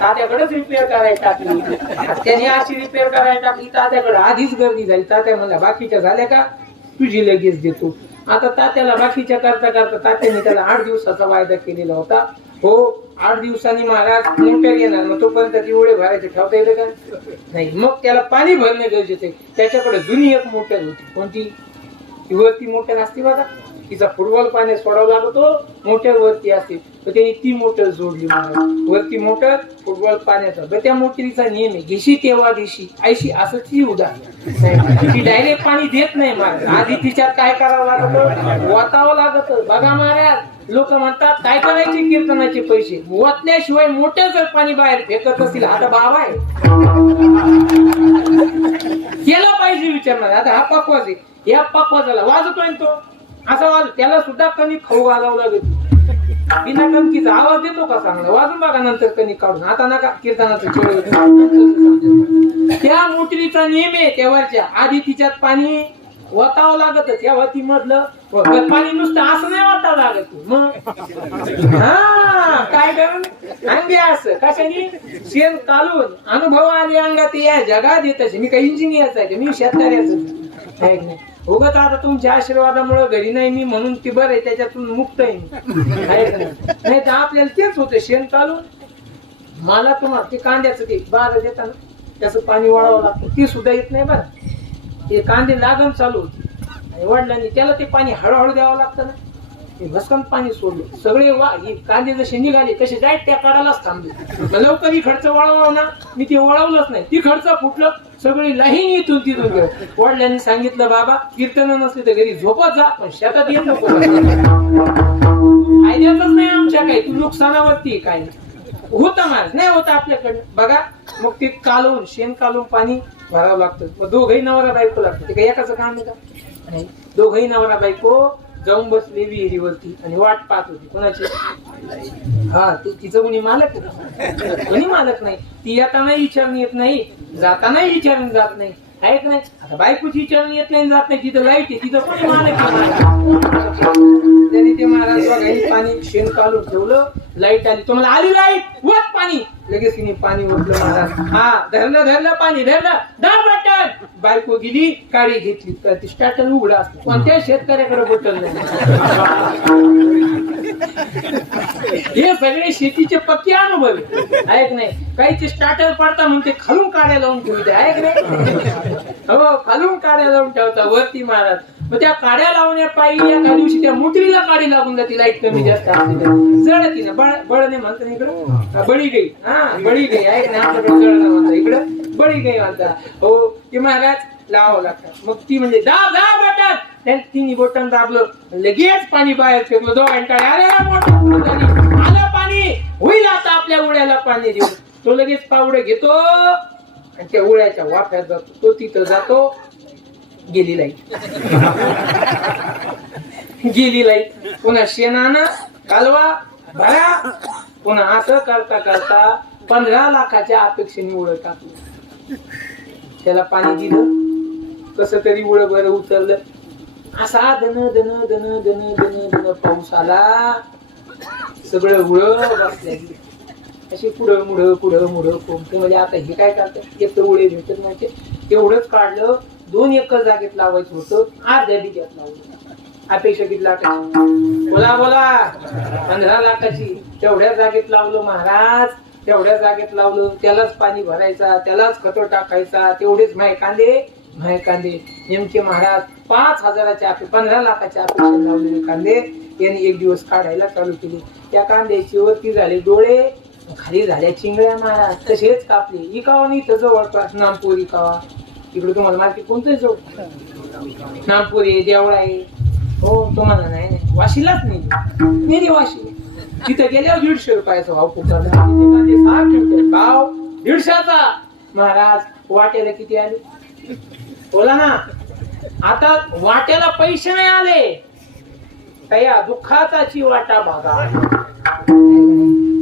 तात्याकडेच रिपेअर करायला टाकली होती. त्याने अशी रिपेअर करायला टाकली, तात्याकडे आधीच गर्दी झाली. तात्या म्हणला बाकीच्या झाल्या का, तुझी लगेच देतो. आता तात्याला बाकीच्या करता करता तात्याने त्याला 8 दिवसाचा वायदा केलेला होता. हो, 8 दिवसांनी महाराज मोटर येणार, मग तोपर्यंत ती उडे भरायचे ठेवता येतं का? नाही. मग त्याला पाणी भरणे गरजेचं आहे. त्याच्याकडे जुनी एक मोटर होती. कोणती? ती वरती मोटर असते बघा, तिचा फुटबॉल पाण्यात सोडावं लागतो, मोटर वरती असते. तर त्यांनी ती मोटर जोडली, वरती मोटर, फुटबॉल पाण्याचा. त्या मोटरीचा नियम आहे, घेशी तेव्हा देशी, ऐशी, असं ती उदाहरण. ती डायरेक्ट पाणी देत नाही महाराज. आधी तिच्यात काय करावं लागतं? वाचावं लागत. बघा महाराज, लोक म्हणतात काय करायचे कीर्तनाचे पैसे, वाचल्याशिवाय मोठ्या जर पाणी बाहेर फेकत असतील, आता बाबा आहे केला पाहिजे विचारणार. आता हा पक्वाज आहे, या पक्वाजाला वाजतोय तो असा वाज, त्याला सुद्धा कणी खाऊ घालावं लागत. बिना कणकीचा आवाज देतो का चांगला? वाजून बघा नंतर कणी काढून. आता नका कीर्तनाचं चिवड. त्या मोटरीचा नियम आहे, तेव्हाच्या आधी तिच्यात पाणी वतावं लागत. तेव्हा ती मधलं पाणी नुसतं असं नाही वाटावं लागत. मग हा काय करून अंगे असं कशाने शेण काढून अनुभव आले अंगात, या जगात येत. मी काही इंजिनियरच आहे, मी शेतकऱ्याच आहे नाही. उगाच आता तुमच्या आशीर्वादामुळे घरी नाही मी म्हणून ती बरं आहे, त्याच्यातून मुक्त आहे नाही तर आपल्याला तेच होतं. शेण काढून मला तुम्हाला ते कांद्याचं ते बार देताना त्याचं पाणी वळावं लागतं, ती सुद्धा येत नाही बरं. ते कांदे लागण चालू होती आणि वडिलांनी त्याला ते पाणी हळूहळू द्यावं लागतं ना. ते भस्कन पाणी सोडलं सगळे. कांदे जसे निघाले तसे जायत त्या काढायलाच थांबले. लवकर ही खर्च वळवावं ना, मी ते वळवलंच नाही. ती खर्च फुटलं, सगळी लाईन इथून तिथून गेलं. वडिलांनी सांगितलं बाबा कीर्तन नसले तर घरी झोपत जा, पण शेतात येत नको. फायद्याच नाही आमच्या काही, तू नुकसानावरती काय नाही होतं माझ नाही होतं आपल्याकडनं. बघा मग ते कालवून शेण कालवून पाणी भरावं लागतं. मग दोघही नवरा बायको लागतं. ते काही एकाच काम आहे का? नाही. दोघही नवरा बायको जाऊन बसली विहिरीवरती आणि वाट पाहत होती. कोणाची? हा, तिचं कोणी मालक आहे? कोणी मालक नाही. ती येताना विचारून येत नाही, जाताना विचारून जात नाही, ऐक नाही. आता बायकोची विचारून येत नाही, जात नाही. तिथं लाईट आहे, तिथं कोणी मालक आहे? त्यांनी ते महाराज बघा पाणी शेण काढून ठेवलं, लाईट आली. तुम्हाला आली लाईट, वत पाणी, लगेच तिने पाणी ओतलं महाराज. हा धरलं पाणी, धरलं दाब बटन. बायको गेली, काळी घेतली, ती स्टार्टर उघडा असतो. कोणत्या शेतकऱ्याकडे बटन नाही. हे सगळे शेतीचे पक्के अनुभव ऐक नाही. काहीचे स्टार्टर पडता म्हणते खालून काड्या लावून ठेवते, ऐक नाही. हो, खालून काड्या लावून ठेवता वरती महाराज. मग त्या काड्या लावण्या पाहिजे एका दिवशी त्या मोटरीला काडी लागून जाते, लाईट कमी जास्त जळती ना. बळणे म्हणतात इकडं बळी गई. हा बळी गई, ऐक नाही. आपल्याकडे जळणं म्हणतात, इकडं बळी गई म्हणतात. हो, की महाराज लावावं लागतात. मग ती म्हणजे दाब दाब बटन, त्याने तिन्ही बटन दाबलं, लगेच पाणी बाहेर फेकलं. दोघांकडे अरे मोठं आलं पाणी, होईल आता आपल्या उड्याला पाणी देऊ. तो लगेच पावडं घेतो आणि त्या उड्याच्या वाफ्यात जातो. तो तिथं जातो, गेली लाईट. गेली लाईट. पुन्हा शेणानं कालवा भरा, पुन्हा असं करता करता 15 लाखाच्या अपेक्षेने उडं टाकलं. त्याला पाणी दिलं, कस तरी उडं बरं उतरलं. असा धन धन धन धन धन धन पाऊस आला, सगळं उडं बसल्या. अशी पुढं मुढं कोणते म्हणजे आता हे काय करतात, एक तर उडे भेटत नव्हते. तेवढंच काढलं. 2 एकर जागेत लावायचं होतं, अर्ध्या बिघ्यात लावलं. अपेक्षा किती लाखाची? बोला बोला, 15 लाखाची. तेवढ्या जागेत लावलं महाराज, तेवढ्या जागेत लावलं. त्यालाच पाणी भरायचा, त्यालाच खत टाकायचा, तेवढेच माय कांदे नेमके महाराज 5,000च्या 15 लाखाच्या अपेक्षा लावलेले कांदे यांनी एक दिवस काढायला चालू केले. त्या कांद्याची वरती झाले डोळे, खाली झाल्या चिंगळ्या महाराज. तसेच कापले. इकावा नाही तर जवळपास नामपूर इकावा. इकडे तुम्हाला मार्केट कोणतं जवळ? नामपूर आहे, देवळा आहे. हो तुम्हाला नाही, वाशीलाच नाही वाशी. तिथे गेल्यावर 150 रुपयाचा भाव पुकारला. भाव 150चा. महाराज वाट्याला किती आले? बोला ना. आता वाट्याला पैसे नाही आले, त्या दुःखाचाची वाटा भागा.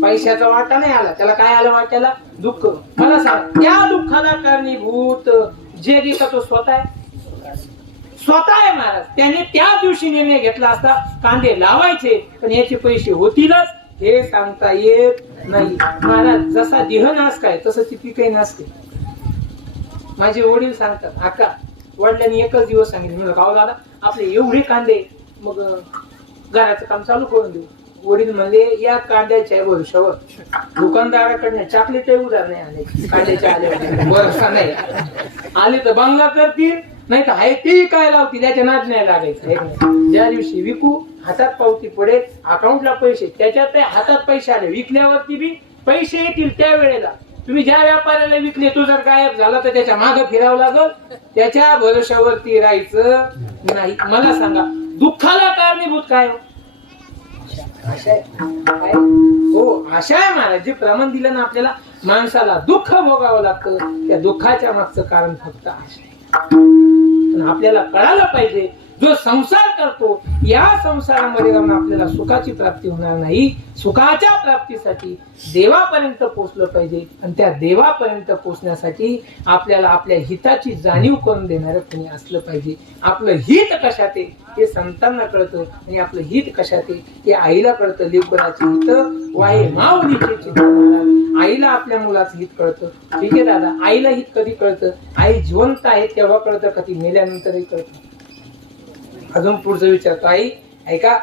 पैशाचा वाटा नाही आला, त्याला काय आलं? वाट्याला दुःख. मला सांग, त्या दुःखाला कारणीभूत जे का तो स्वतः आहे, स्वतः आहे महाराज. त्याने त्या दिवशी निर्णय घेतला असता कांदे लावायचे, पण याचे पैसे होतीलच हे सांगता येत नाही महाराज. जसा देह नाश काय तसं ती पिकही नसते. माझे वडील सांगतात, आका वडिलांनी एकच दिवस सांगितलं, म्हणलं का दादा आपले एवढे कांदे, मग घराचं काम चालू करून देऊ. वडील म्हणले, या कांद्याच्या भरोशावर दुकानदाराकडनं चॉकलेट उधार नाही आले. कांद्याच्या आल्यावर भरोसा नाही. आले तर बंगला करतील, नाही तर आहे ते काय लावतील, त्याच्या नाद नाही लागायचं. ज्या दिवशी विकू, हातात पावती पडेल, अकाउंटला पैसे, त्याच्यात हातात पैसे आले, विकल्यावरती बी पैसे येतील. त्या वेळेला तुम्ही ज्या व्यापाऱ्याला विकले, तो जर गायब झाला तर त्याच्या मागे फिरावं लागल. त्याच्या भरोशावरती राहायचं नाही. मला सांगा, दुःखाला कारणीभूत काय? आशा आहे. हो, आशा आहे महाराज. जे प्रमाण दिलं ना आपल्याला, माणसाला दुःख भोगावं लागतं, त्या दुःखाच्या मागचं कारण फक्त आशा आहे. पण आपल्याला कळायला पाहिजे, जो संसार करतो या संसारामध्ये जाऊन आपल्याला सुखाची प्राप्ती होणार नाही. सुखाच्या प्राप्तीसाठी देवापर्यंत पोहोचलं पाहिजे, आणि त्या देवापर्यंत पोहोचण्यासाठी आपल्याला आपल्या हिताची जाणीव करून देणारं कोणी असलं पाहिजे. आपलं हित कशात आहे हे संतांना कळतं, आणि आपलं हित कशात आहे हे आईला कळतं. लेकराचे हित वाहे माऊलीचे चिंतन. आईला आपल्या मुलाचं हित कळतं. ठीक आहे दादा, आईला हित कधी कळतं? आई जिवंत आहे तेव्हा कळतं, कधी मेल्यानंतरही कळतं. अजून पुढचं विचारतो, आई ऐका,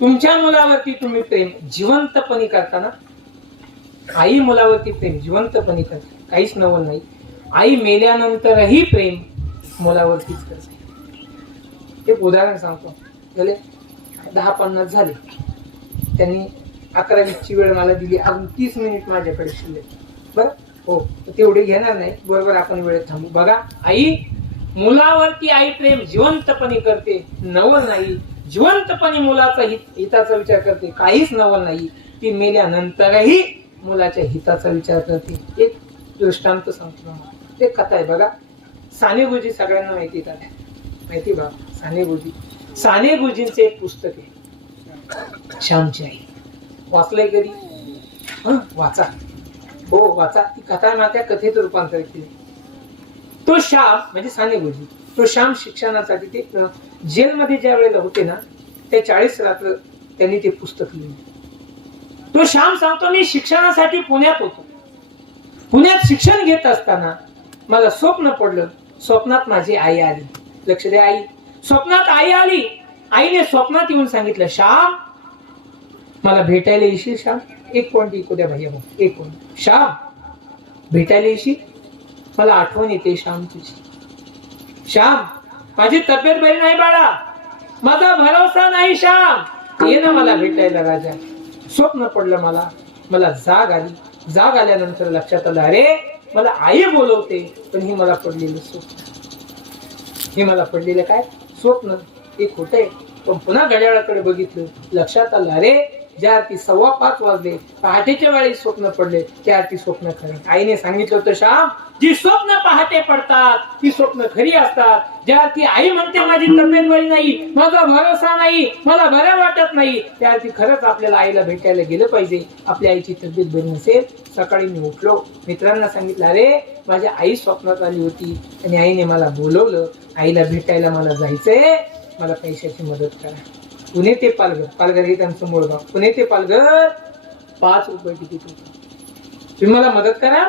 तुमच्या मुलावरती तुम्ही प्रेम जिवंतपणे करताना, आई मुलावरती प्रेम जिवंतपणे करते, काहीच नवल नाही. आई मेल्यानंतरही प्रेम मुलावरतीच करते. एक उदाहरण सांगतो. गेले 10-50 झाले, त्यांनी 11:20ची वेळ मला दिली, अजून 30 मिनिट माझ्याकडे शिल्लक. बरं, हो तेवढे घेणार नाही, बरोबर आपण वेळेत थांबू. बघा, आई मुलावरती आई प्रेम जिवंतपणे करते, नवल नाही. जिवंतपणे मुलाचा हिताचा विचार करते, काहीच नवल नाही. ती मेल्यानंतरही मुलाच्या हिताचा विचार करते. एक दृष्टांत सांगतो, एक कथा आहे बघा. साने गुरुजी सगळ्यांना माहिती का? माहिती बा साने गुरुजी. साने गुरुजींचे एक पुस्तक आहे, श्यामची आई. वाचलंय कधी? वाचा. हो वाचा. ती कथा माझ्या कथेत रूपांतरित केली. तो श्याम म्हणजे साने गुरुजी, तो श्याम शिक्षणासाठी ते जेलमध्ये ज्या वेळेला होते ना, त्या 40 रात्र त्यांनी ते पुस्तक लिहिले. तो श्याम सांगतो, मी शिक्षणासाठी पुण्यात होतो. पुण्यात शिक्षण घेत असताना मला स्वप्न पडलं. स्वप्नात माझी आई आली. लक्ष द्या, आई स्वप्नात आई आली. आईने स्वप्नात येऊन सांगितलं, श्याम मला भेटायला येशील? श्याम, एक पॉइंट इकू द्या भैया, एक पॉइंट. श्याम भेटायला येशील? मला आठवण येते श्याम तुझी. श्याम माझी तब्येत बरी नाही बाळा, माझा भरोसा नाही. श्याम ये ना मला भेटायला राजा. स्वप्न पडलं मला जाग आली. जाग आल्यानंतर लक्षात आलं, अरे मला आई बोलवते, पण ही मला पडलेलं स्वप्न, हे मला पडलेलं काय स्वप्न एक होतंय. पण पुन्हा घड्याळाकडे बघितलं, लक्षात आलं अरे ज्या अर्थी 5:15 वाजले, पहाटेच्या वेळी स्वप्न पडले, त्या अर्थी स्वप्न खरे. आईने सांगितलं होतं, श्याम जी स्वप्न पहाटे पडतात ती स्वप्न खरी असतात. ज्या अर्थी आई म्हणते माझी तब्येत बरी नाही, माझा भरोसा नाही, मला बरं वाटत नाही, त्या अर्थी खरंच आपल्याला आईला भेटायला गेलं पाहिजे. आपल्या आईची तब्येत बरी नसेल. सकाळी मी उठलो, मित्रांना सांगितलं अरे माझ्या आई स्वप्नात आली होती आणि आईने मला बोलवलं, आईला भेटायला मला जायचंय, मला पैशाची मदत करा. पुणे ते पालघर, पालघर हे त्यांचं मूळ गाव, पुणे ते पालघर 5 रुपये तिकीट होतं, तुम्ही मला मदत करा,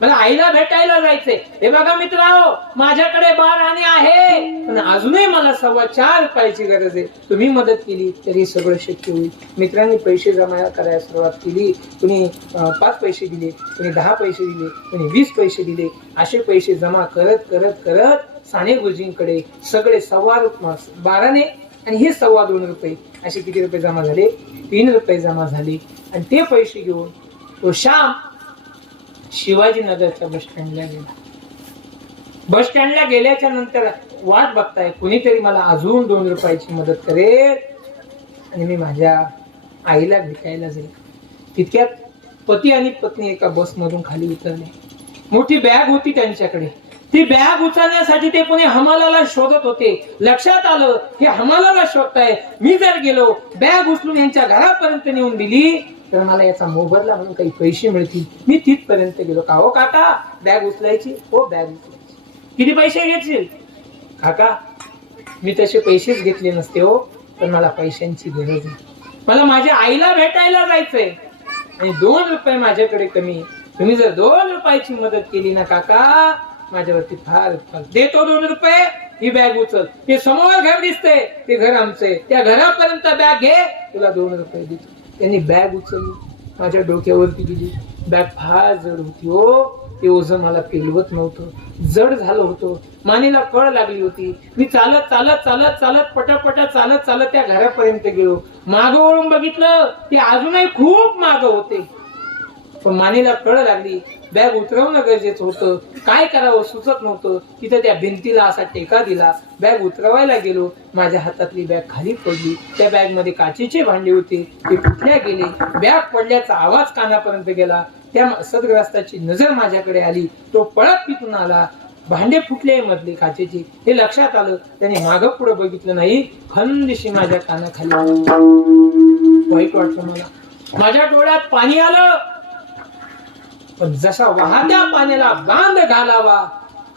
मला आईला भेटायला जायचंय. हे बघा मित्रांनो, माझ्याकडे 12 आणे आहे, पण अजूनही मला 4.25 रुपयाची गरज आहे. तुम्ही मदत केली तरी सगळं शक्य होईल. मित्रांनी पैसे जमा करायला सुरुवात केली. कुणी 5 पैसे दिले, कुणी 10 पैसे दिले, कुणी 20 पैसे दिले. असे पैसे जमा करत करत करत साने गुरुजींकडे सगळे 12 ने आणि हे 2.25 रुपये असे किती रुपये जमा झाले? 3 रुपये जमा झाले. आणि ते पैसे घेऊन तो श्याम शिवाजीनगरच्या बस स्टँडला गेला. बस स्टँडला गेल्याच्या नंतर वाट बघताय कुणीतरी मला अजून 2 रुपयाची मदत करेल आणि मी माझ्या आईला भेटायला जाईल. तितक्यात पती आणि पत्नी एका बसमधून खाली उतरले. मोठी बॅग होती त्यांच्याकडे. ती बॅग उचलण्यासाठी ते कोणी हमालाला शोधत होते. लक्षात आलं हे हमालाला शोधताय, मी जर गेलो बॅग उचलून यांच्या घरापर्यंत नेऊन दिली तर मला याचा मोबदला म्हणून काही पैसे मिळतील. मी तिथपर्यंत गेलो. का हो काका बॅग उचलायची? हो बॅग उचलायची. किती पैसे घेतील? काका मी तसे पैसेच घेतले नसते हो, पण मला पैशांची गरज आहे, मला माझ्या आईला भेटायला जायचंय आणि 2 रुपये माझ्याकडे कमी. तुम्ही जर 2 रुपयाची मदत केली ना काका, माझ्यावरती फार देतो 2 रुपये. ही बॅग उचल, ते समोर घर दिसतंय ते घर आमचंय, त्या घरापर्यंत बॅग घे, तुला 2 रुपये देतो. त्यांनी बॅग उचलली, माझ्या डोक्यावरती दिली. बॅग फार जड होती हो, ते ओझं मला पेलवत नव्हतं, जड झालं होतं. मानेला कळ लागली होती. मी चालत चालत चालत चालत पटापट चालत चालत त्या घरापर्यंत गेलो. मागं वळून बघितलं ते अजूनही खूप मागं होते, पण मानेला कळ लागली. बॅग उतरवणं गरजेचं होतं, काय करावं सुचत नव्हतं. तिथं त्या भिंतीला असा टेका दिला. बॅग उतरवायला गेलो, माझ्या हातातली बॅग खाली पडली. त्या बॅग मध्ये काचेचे भांडे होते, ते फुटल्या गेले. बॅग पडल्याचा आवाज कानापर्यंत गेला. त्या सदग्रस्ताची नजर माझ्याकडे आली. तो पळत तिथून आला. भांडे फुटले मधले काचेचे, हे लक्षात आलं. त्याने मागं पुढे बघितलं नाही. खंदिशी माझ्या कानाखाली. वाईट वाटलं मला, माझ्या डोळ्यात पाणी आलं. पण जसा वाहत्या पाण्याला बांध घालावा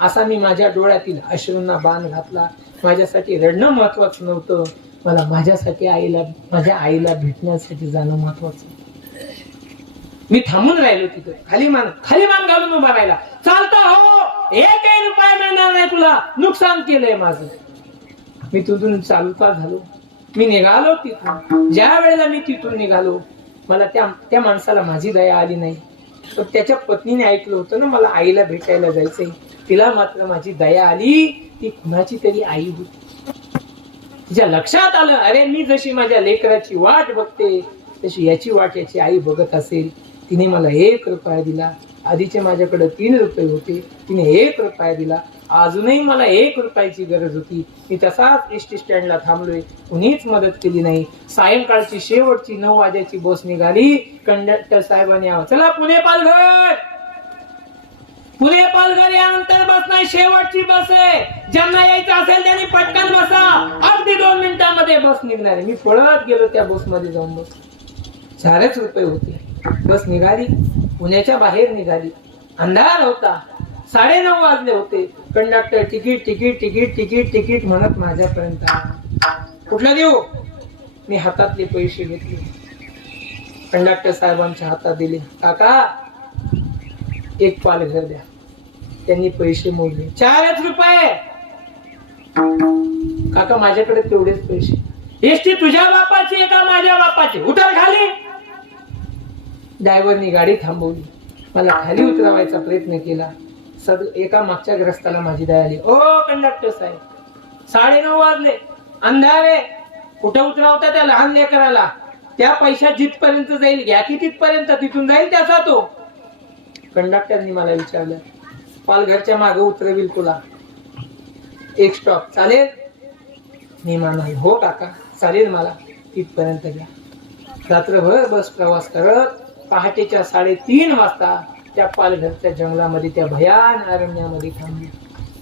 असा मी माझ्या डोळ्यातील अश्रूंना बांध घातला. माझ्यासाठी रडणं महत्वाचं नव्हतं, मला माझ्यासाठी माझ्या आईला भेटण्यासाठी जाणं महत्वाचं. मी थांबून राहिलो तिथं. खाली मान घालून उभा राहिला. चालता हो, 1 रुपया मिळणार नाही तुला, नुकसान केलंय माझं. मी तिथून चालता झालो. मी निघालो तिथून. ज्या वेळेला मी तिथून निघालो, मला त्या माणसाला माझी दया आली नाही. पण त्याच्या पत्नीने ऐकलं होतं ना मला आईला भेटायला जायचंय, तिला मात्र माझी दया आली. ती कुणाची तरी आई होती. तिच्या लक्षात आलं अरे मी जशी माझ्या लेकराची वाट बघते तशी याची वाट याची आई बघत असेल. तिने मला 1 रुपया दिला. आधीचे माझ्याकडे 3 रुपये होते, तिने 1 रुपया दिला. अजूनही मला 1 रुपयाची गरज होती. मी तसाच एसटी स्टँडला थांबलोय, कुणीच मदत केली नाही. सायंकाळची शेवटची 9 वाजेची बस निघाली. कंडक्टर साहेबांनी आवाज, चला पुणे पालघर, पुणे पालघर यानंतर बस नाही, शेवटची बस आहे, ज्यांना यायचं असेल त्यांनी पटकन बसा, अगदी 2 मिनिटांमध्ये बस निघणार आहे. मी पळत गेलो त्या बस मध्ये जाऊन बसलो. 4च रुपये होते. बस निघाली, पुण्याच्या बाहेर निघाली. अंधार होता, 9:30 वाजले होते. Conductor ticket ticket ticket ticket ticket म्हणत माझ्यापर्यंत आला. कुठलं देऊ? मी हातातले पैसे घेतले, कंडक्टर साहेबांच्या हातात दिले. काका 1 पालघर द्या. त्यांनी पैसे मोजले. 4च रुपये. काका माझ्याकडे तेवढेच पैसे. एसटी तुझ्या बापाची आहे का माझ्या बापाची? उतर खाली. ड्रायव्हरनी गाडी थांबवली. मला खाली उतरवायचा प्रयत्न केला. एका मागच्या ग्रस्ताला माझी दया आली. ओ कंडक्टर साहेब, 9:30 वाजले, अंधार आहे, कुठं उतरवता त्या लहान लेकराला? त्या पैशात जिथपर्यंत जाईल घ्या की तिथपर्यंत, तिथून जाईल त्याचा तो. कंडक्टरनी मला विचारलं, पालघरच्या मागे उतरविल तुला, एक स्टॉप चालेल? मी म्हणाल हो काका चालेल, मला तिथपर्यंत घ्या. रात्रभर बस प्रवास करत पहाटेच्या 3:30 वाजता त्या पालघरच्या जंगलामध्ये, त्या भयान अरण्यामध्ये थांबली.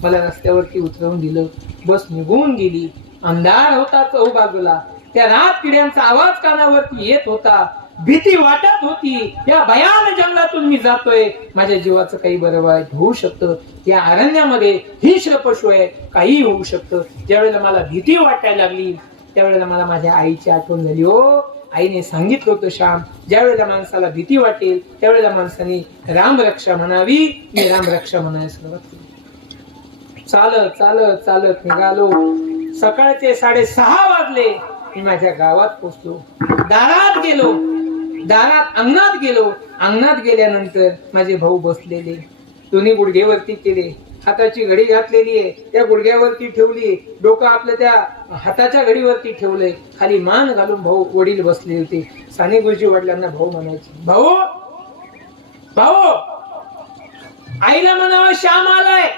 मला रस्त्यावरती उतरवून दिलं. बस निघून गेली. अंधार होता चहूबाजूला. त्या रात किड्यांचा आवाज कानावरती येत होता. भीती वाटत होती, या भयान जंगलातून मी जातोय, माझ्या जीवाचं काही बरं वाईट होऊ शकतं. या अरण्यामध्ये हिंस्र पशु आहे, काही होऊ शकतं. ज्यावेळेला मला भीती वाटायला लागली त्यावेळेला मला माझ्या आईची आठवण झाली. हो, आईने सांगितलं होतं, श्याम, ज्या वेळेला माणसाला भीती वाटेल त्यावेळेला माणसाने रामरक्षा म्हणावी. मी रामरक्षा म्हणायला सुरुवात केली. चालत चालत चालत निघालो. सकाळचे 6:30 वाजले. मी माझ्या गावात पोहोचलो. दारात गेलो. अंगणात गेलो. अंगणात गेल्यानंतर माझे भाऊ बसलेले, दोन्ही गुडघेवरती केले, हाताची घडी घातलेली आहे, त्या गुडघ्यावरती ठेवली, डोकं आपलं त्या हाताच्या घडीवरती ठेवलंय, खाली मान घालून भाऊ वडील बसले होते. साने गुरुजी वडिलांना भाऊ म्हणायचे, भाऊ भाऊ, आईला म्हणावं श्याम आलाय,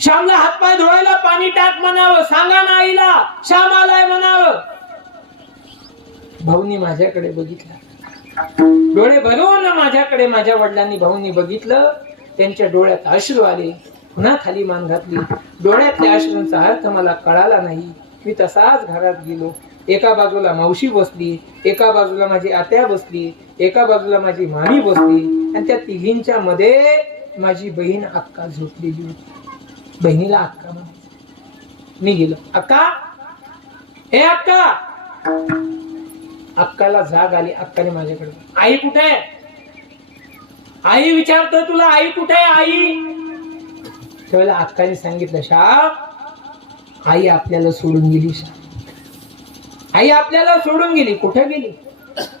श्यामला हातपाय धुवायला पाणी टाक म्हणावं, सांगा ना आईला श्याम आलाय म्हणावं. भाऊनी माझ्याकडे बघितलं, डोळे भरून माझ्याकडे माझ्या वडिलांनी भाऊनी बघितलं. त्यांच्या डोळ्यात अश्रू आले. पुन्हा खाली मान घातली. डोळ्यातल्या अश्रूंचा अर्थ मला कळाला नाही. मी तसाच घरात गेलो. एका बाजूला मावशी बसली, एका बाजूला माझी आत्या बसली, एका बाजूला माझी मामी बसली, आणि त्या तिघींच्या मध्ये माझी बहीण अक्का झोपलेली होती. बहिणीला अक्का म्हणायची. मी गेलो, अक्का, हे अक्का. अक्काला जाग आली. अक्काने माझ्याकडे, आई कुठे आहे? आई विचारतो तुला, आई कुठे आहे आई? त्यावेळेला अक्काने सांगितलं, श्याम, आई आपल्याला सोडून गेली. आई आपल्याला सोडून गेली. कुठे गेली?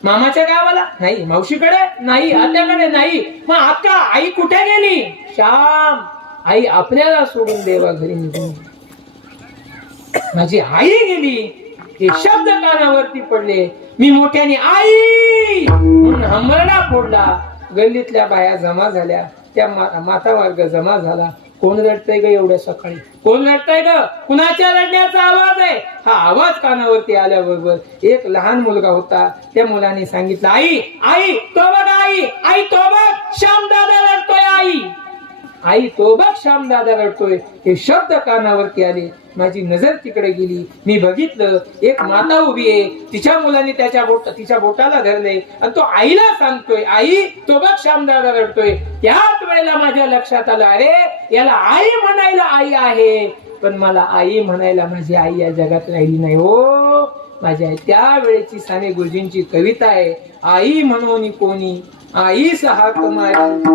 मामाच्या गावाला नाही, मावशीकडे नाही, आत्याकडे नाही. मग अक्का, आई कुठे गेली? श्याम, आई आपल्याला सोडून देवा घरी निघून गेली. माझी आई गेली हे शब्द कानावरती पडले. मी मोठ्याने आई म्हणून हमरडा फोडला. गल्लीतल्या बाया जमा झाल्या, त्या माता वर्ग जमा झाला. कोण रडतंय ग एवढ्या सकाळी? कोण रडतंय ग? कुणाच्या रडण्याचा आवाज आहे? हा आवाज कानावरती आल्याबरोबर एक लहान मुलगा होता. त्या मुलाने सांगितलं, आई आई तो बघ, आई आई तो बघ, श्याम दादा रडतोय, आई आई तो बघ, श्याम दादा रडतोय. हे शब्द कानावरती आले. माझी नजर तिकडे गेली. मी बघितलं, एक माता उभी आहे, तिच्या मुलाने तिच्या बोटाला धरले आणि तो आईला सांगतोय, आई तो बघ, श्याम दादा रडतोय. त्याच वेळेला माझ्या लक्षात आलं, अरे याला आई म्हणायला आई आहे, पण मला आई म्हणायला माझी आई या जगात राहिली नाही. हो माझी आई. त्यावेळेची साने गुरुजींची कविता आहे, आई म्हणून कोणी आईस हाक मारी,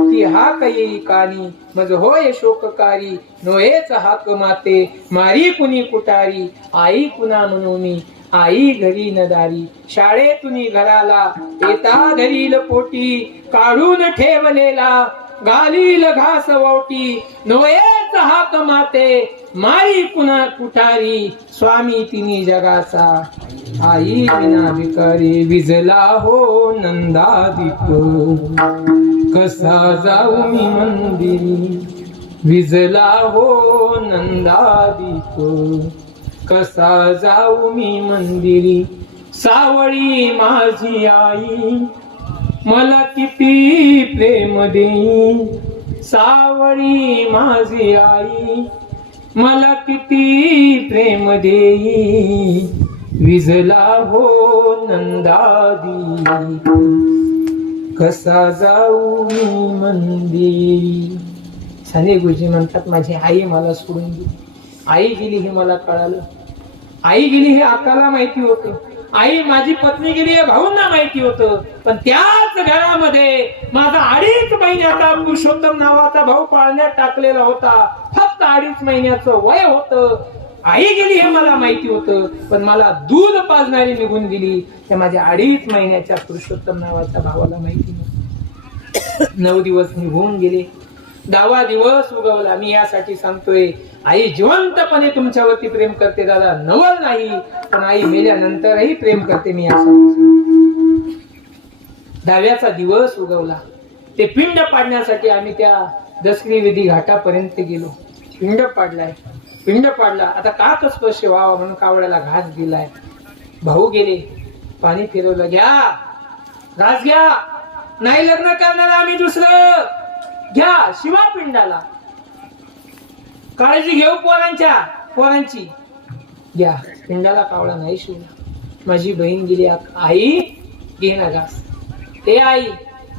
ती हाक येई कानी, मज होय शोककारी, नोहेच हाक माते, मारी कुणी कुटारी, आई कुणा म्हणून आई घरी न दारी. शाळेतून घराला येता धरील पोटी, काढून ठेवलेला घालील घास वावटी, नोहेच हाक माते, मारी कुणा कुटारी, स्वामी तिनी जगाचा, आई विना भिकारी. विजला हो नंदादीप, कसा जाऊ मी मंदिरी, विजला हो नंदादीप, कसा जाऊ मी मंदिरी. सावळी माझी आई मला किती प्रेम देई, सावळी माझी आई मला किती प्रेम देई, विजला हो नंदादी, कसा जाऊ मी मंदिरी. साने गुरुजी म्हणतात, माझी आई मला सोडून गेली. आई गेली हे मला कळालं. आई गेली हे अक्काला माहिती होतं. आई माझी पत्नी गेली हे भाऊंना माहिती होतं. पण त्याच घरामध्ये माझा 2.5 महिन्याचा पुरुषोत्तम नावाचा भाऊ पाळण्यात टाकलेला होता. फक्त 2.5 महिन्याचं वय होतं. आई गेली हे मला माहिती होतं, पण मला दूध पाजणारी निघून गेली त्या माझ्या 2.5 महिन्याच्या पुरुषोत्तम नावाच्या भावाला माहिती नव्हतं. 9 दिवस निघून गेले. 10वा दिवस उगवला. मी यासाठी सांगतोय, आई जिवंतपणे तुमच्यावरती प्रेम करते दादा, नवल नाही, पण आई मेल्यानंतरही प्रेम करते. मी यासाठी 10व्याचा दिवस उगवला. ते पिंड पाडण्यासाठी आम्ही त्या दसरी विधी घाटापर्यंत गेलो. पिंड पाडलाय, पिंड पाडला. आता काच स्पर्श व्हावा म्हणून कावड्याला घास दिलाय. भाऊ गेले, पाणी फिरवलं, घ्या घास घ्या, नाही लग्न करणार आम्ही दुसरं, घ्या शिवा पिंडाला, काळजी घेऊ पोरांची, घ्या. पिंडाला कावळा नाही शिवला. माझी बहीण गेली, आई घे ना घास. ते आई,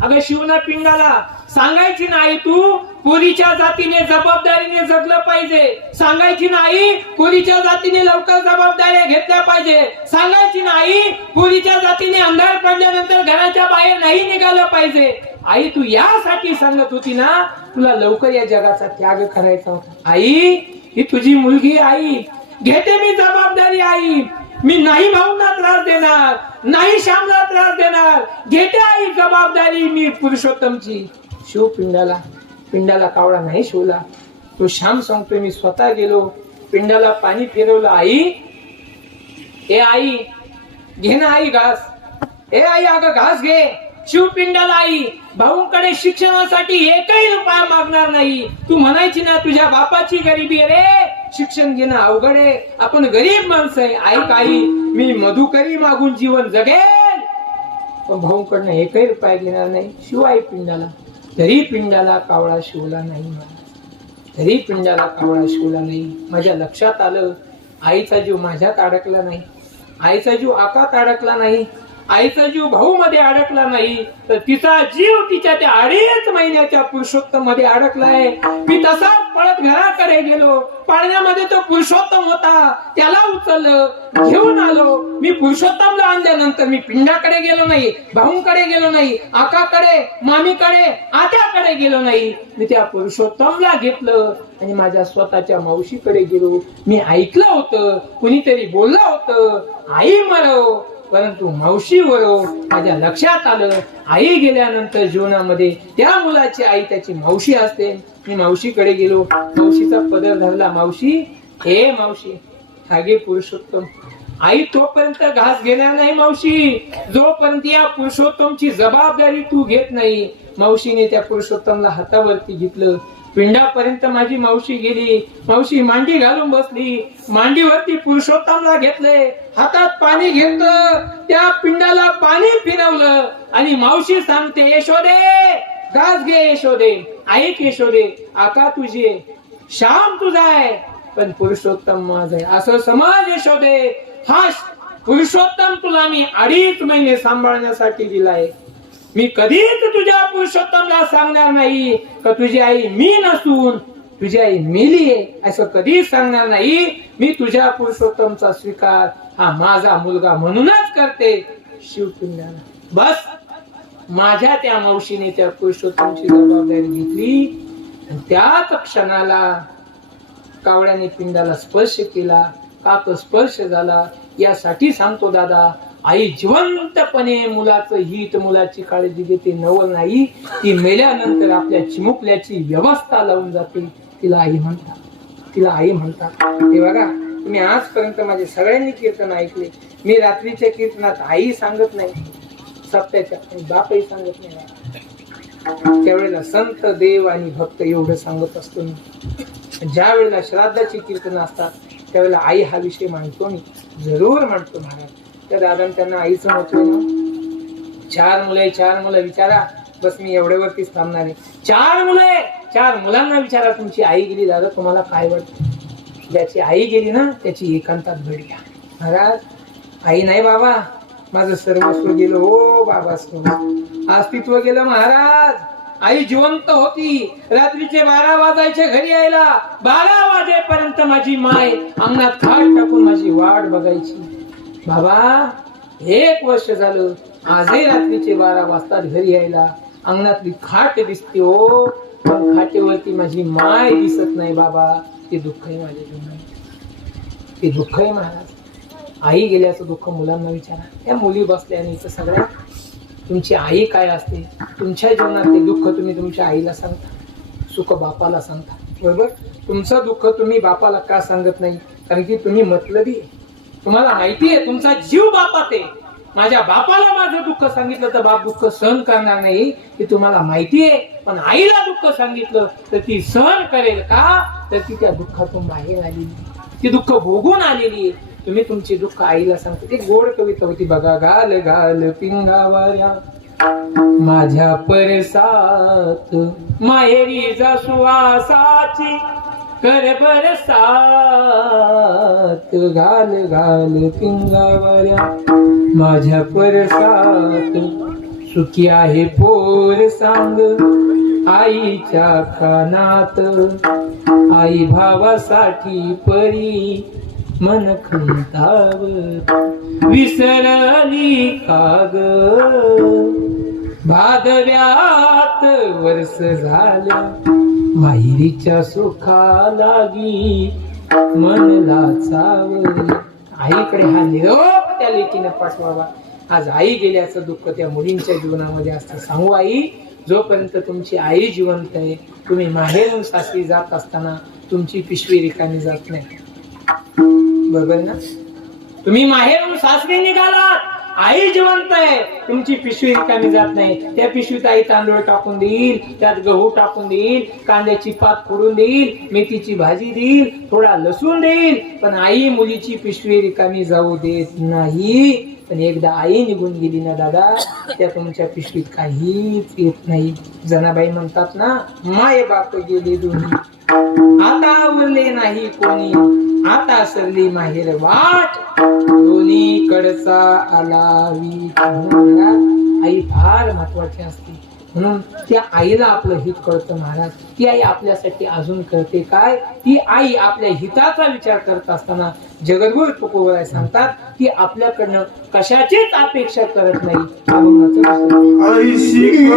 अगं शिवना पिंडाला, सांगायची नाही तू पोरीच्या जातीने जबाबदारीने जगलं पाहिजे, सांगायची नाही पोरीच्या जातीने लवकर जबाबदाऱ्या घेतल्या पाहिजे, सांगायची नाही पोरीच्या जातीने अंधार पडल्यानंतर घराच्या बाहेर नाही निघालं पाहिजे. आई तू यासाठी सांगत होती ना, तुला लवकर या जगाचा त्याग करायचा होता. आई ही तुझी मुलगी, आई घेते मी जबाबदारी. आई मी नाही भाऊंना त्रास देणार, नाही श्यामला त्रास देणार, घेते आई जबाबदारी मी पुरुषोत्तमची. शिव पिंडाला, पिंडाला कावळा नाही शिवला. तो श्याम सांगतोय मी स्वतः गेलो, पिंडाला पाणी फिरवलं. आई, ए आई घे ना आई घास, ए आई अगं घास घे. शिवपिंडाला आई, भाऊंकडे शिक्षणासाठी एकही रुपया मागणार नाही. तू म्हणायची ना तुझ्या बापाची गरिबी रे, शिक्षण घेणं अवघड आहे, आपण गरीब माणसं आहे. आई काही मी मधुकरी मागून जीवन जगेल, पण भाऊंकडनं एकही रुपया घेणार नाही. शिवाय पिंडाला, तरी पिंडाला कावळा शिवला नाही. तरी पिंडाला कावळा शिवला नाही. माझ्या लक्षात आलं, आईचा जीव माझ्यात अडकला नाही, आईचा जीव आकात अडकला नाही, आईचा जीव भाऊ मध्ये अडकला नाही, तर तिचा जीव तिच्या त्या 2.5 महिन्याच्या पुरुषोत्तम मध्ये अडकलाय. मी तसाच पळत घराकडे गेलो, पाळण्यामध्ये तो पुरुषोत्तम होता, त्याला उचललं, घेऊन आलो. मी पुरुषोत्तमला आणल्यानंतर मी पिंडाकडे गेलो नाही, भाऊंकडे गेलो नाही, आकाकडे, मामीकडे, आत्याकडे गेलो नाही. मी त्या पुरुषोत्तमला घेतलं आणि माझ्या स्वतःच्या मावशीकडे गेलो. मी ऐकलं होतं, कुणीतरी बोललं होतं आई मरो, परंतु मावशी वरो माझ्या लक्षात आलं. आई गेल्यानंतर जीवनामध्ये त्या मुलाची आई त्याची मावशी असते. मी मावशीकडे गेलो, मावशीचा पदर धरला. मावशी, हे मावशी, हागे पुरुषोत्तम. आई तोपर्यंत घास घेणार नाही मावशी, जोपर्यंत या पुरुषोत्तमची जबाबदारी तू घेत नाही. मावशीने त्या पुरुषोत्तमला हातावरती घेतलं. पिंडापर्यंत माझी मावशी गेली. मावशी मांडी घालून बसली, मांडीवरती पुरुषोत्तमला घेतले, हातात पाणी घेतलं, त्या पिंडाला पाणी फिरवलं आणि मावशी सांगते, यशोदे घास घे, यशोदे ऐक, यशोदे आका तुझी आहे, श्याम तुझा आहे, पण पुरुषोत्तम माझा आहे असं समज. यशोदे हा पुरुषोत्तम तुला मी 2.5 महिने सांभाळण्यासाठी दिलाय. मी कधीच तुझ्या पुरुषोत्तमला सांगणार नाही का तुझी आई मी नसून तुझी आई मेली आहे, असं कधीच सांगणार नाही. मी तुझ्या पुरुषोत्तमचा स्वीकार हा माझा मुलगा म्हणूनच करते. शिवपिंडाला बस माझ्या त्या मावशीने त्या पुरुषोत्तमची जबाबदारी घेतली. त्याच क्षणाला कावळ्याने पिंडाला स्पर्श केला, काक स्पर्श झाला. यासाठी सांगतो दादा, आई जिवंतपणे मुलाचं हित, मुलाची काळजी घेते, नवल नाही. ती मेल्यानंतर आपल्या चिमुकल्याची व्यवस्था लावून जाते. तिला आई म्हणतात, तिला आई म्हणतात. ते बघा, तुम्ही आजपर्यंत माझे सगळ्यांनी कीर्तन ऐकले. मी रात्रीच्या कीर्तनात आई सांगत नाही, सत्याच्या बापही सांगत नाही. त्यावेळेला संत, देव आणि भक्त एवढं सांगत असतो मी. ज्या वेळेला श्राद्धाची कीर्तन असतात त्यावेळेला आई हा विषय मांडतो, मी जरूर मांडतो महाराज. त्या दादा त्यांना आईचं महत्व ना. 4 मुलं, 4 मुलं विचारा. बस मी एवढ्यावरतीच थांबणार आहे. 4 मुलं, 4 मुलांना विचारा तुमची आई गेली दादा तुम्हाला काय वाटतं. ज्याची आई गेली ना त्याची एकांतात भेट घ्या. महाराज आई नाही बाबा, माझं सर्वस्व गेलं हो बाबा, अस्तित्व गेलं महाराज. आई जिवंत होती. रात्रीचे 12 वाजायचे घरी यायला, 12 वाजेपर्यंत माझी माय अंगणात खाट टाकून माझी वाट बघायची. बाबा 1 वर्ष झालं, आजही रात्रीचे 12 वाजतात घरी यायला. अंगणातली खाट दिसते हो, पण खाटेवरती माझी माय दिसत नाही बाबा. ते दुःख आहे माझ्या जीवनात, ते दुःख आहे महाराज. आई गेल्याचं दुःख मुलांना विचारा. त्या मुली बसल्या आणि इथं सगळ्या तुमची आई काय असते, तुमच्या जीवनात ते दुःख तुम्ही तुमच्या आईला सांगता, सुख बापाला सांगता. बरोबर, तुमचं दुःख तुम्ही बापाला का सांगत नाही? कारण की तुम्ही मतलबी, तुम्हाला माहिती आहे तुमचा जीव बापात आहे. माझ्या बापाला माझं दुःख सांगितलं तर बाप दुःख सहन करणार नाही हे तुम्हाला माहिती आहे, पण आईला दुःख सांगितलं तर ती सहन करेल का? तर ती त्या दुःखातून बाहेर आलेली, ती दुःख भोगून आलेली आहे. तुम्ही तुमची दुःख आईला सांगता. ती गोड कविता होती बघा. घाल घाल पिंगावाऱ्या माझ्या परसात, माहेरी जा सुवासाची कर बरसात. घाल घाल पिंगावाऱ्या माझ्या परसात, सुखी आहे पोर सांग आईच्या कानात. आई भावासाठी परी मन खंतावर, विसरली काग भादव्यात वर्ष झाल्या. माहेरीच्या सुखा लागी मन लाचावं. आईकडे हा निरोप त्या लेकीने पाठवावा. आज आई गेल्याचं दुःख त्या मुलींच्या जीवनामध्ये असतं. सांगू आई, जोपर्यंत तुमची आई जिवंत आहे, तुम्ही माहेरून सासरी जात असताना तुमची पिशवी रिकामी जात नाही. बरोबर ना? तुम्ही माहेरून सासरी निघालात, आई जिवंत आहे, तुमची पिशवी रिकामी जात नाही. त्या पिशवीत आई तांदूळ टाकून देईल, त्यात गहू टाकून देईल, कांद्याची पात फोडून देईल, मेथीची भाजी देईल, थोडा लसूण देईल, पण आई मुलीची पिशवी रिकामी जाऊ देत नाही. पण एकदा आई निघून गेली ना दादा, त्या तुमच्या पिशवीत काहीच येत नाही. जनाबाई म्हणतात ना, माय बाप गेले दोन्ही, आता उरले नाही कोणी, आता सरली माहेर वाट, दोन्ही कडचा आलावी. आई फार महत्वाची असते, म्हणून त्या आईला आपलं हित कळतं महाराज. ती आई आपल्यासाठी अजून करते काय? ती आई आपल्या हिताचा विचार करत असताना जगद्गुरु तुकोबराय सांगतात की आपल्याकडनं कशाचीच अपेक्षा करत नाही. ऐशी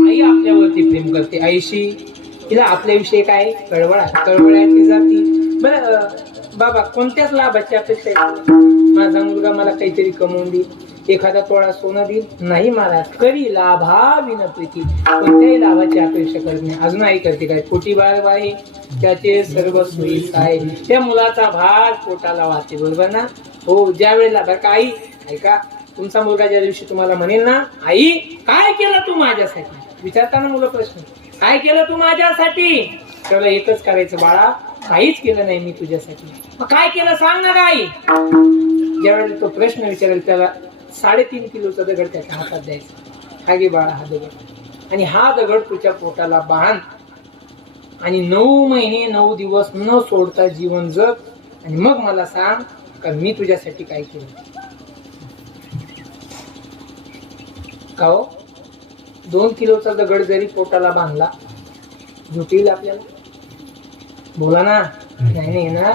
आई आपल्यावरती प्रेम करते. आईशी तिला आपल्याविषयी काय कळवळ्याची जाती. बरं बाबा, कोणत्याच लाभाची अपेक्षा आहे? माझा मुलगा मला काहीतरी कमवून देईल, एखादा तोळा सोनं देईल? नाही महाराज. करी लाभा विनप्रीती, कोणत्याही लाभाची अपेक्षा करत नाही. अजून आई करते काय? पोटी बाळ आहे, त्याचे सर्व सोयी आहे, त्या मुलाचा भार पोटाला वाहते. बरोबर ना? हो. ज्या वेळेला बरं का आई ऐका, तुमचा मुलगा ज्या दिवशी तुम्हाला म्हणेल ना, आई काय केलं तू माझ्यासाठी, विचारताना मुलं प्रश्न, काय केलं तू माझ्यासाठी? त्याला एकच करायचं, बाळा काहीच केलं नाही मी तुझ्यासाठी. मग काय केलं सांग ना आई. ज्यावेळेला तो प्रश्न विचारेल त्याला 3.5 किलोचा दगड त्याच्या हातात द्यायचा. हा घे बाळा हा दगड, आणि हा दगड तुझ्या पोटाला बांध, आणि 9 महिने 9 दिवस न सोडता जीवन जग, आणि मग मला सांग का मी तुझ्यासाठी काय केलं. का हो? 2 किलोचा दगड जरी पोटाला बांधला, झोप येईल आपल्याला? बोला ना. नाही ना.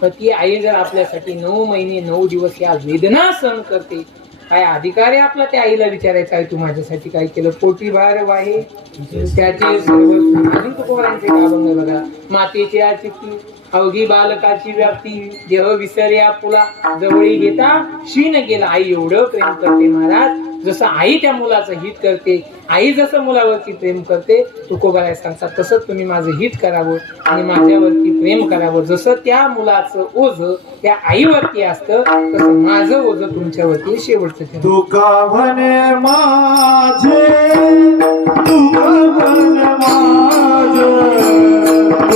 पण ती आई जर आपल्यासाठी 9 महिने 9 दिवस या वेदना सहन करते, काय अधिकार आहे आपला त्या आईला विचारायचं आहे तू माझ्यासाठी काय केलं पोटी भार वाहे त्याचे सर्व अजून तुकोबारांचे अभंग बघा मातेची आचित्ती अवघी बालकाची व्याप्ती देह विसर्या पुला जवळी घेता शीन गेला आई एवढं प्रेम करते महाराज जसं आई त्या मुलाचं हित करते आई जसं मुलावरती प्रेम करते तुकोबाराय सांगतात तसंच तुम्ही माझं हित करावं आणि माझ्यावरती प्रेम करावं जसं त्या मुलाचं ओझ त्या आईवरती असतं तसं माझं ओझ तुमच्यावरती शेवटचं तुका म्हणे माझे तुका म्हणे माझे तुका म्हणे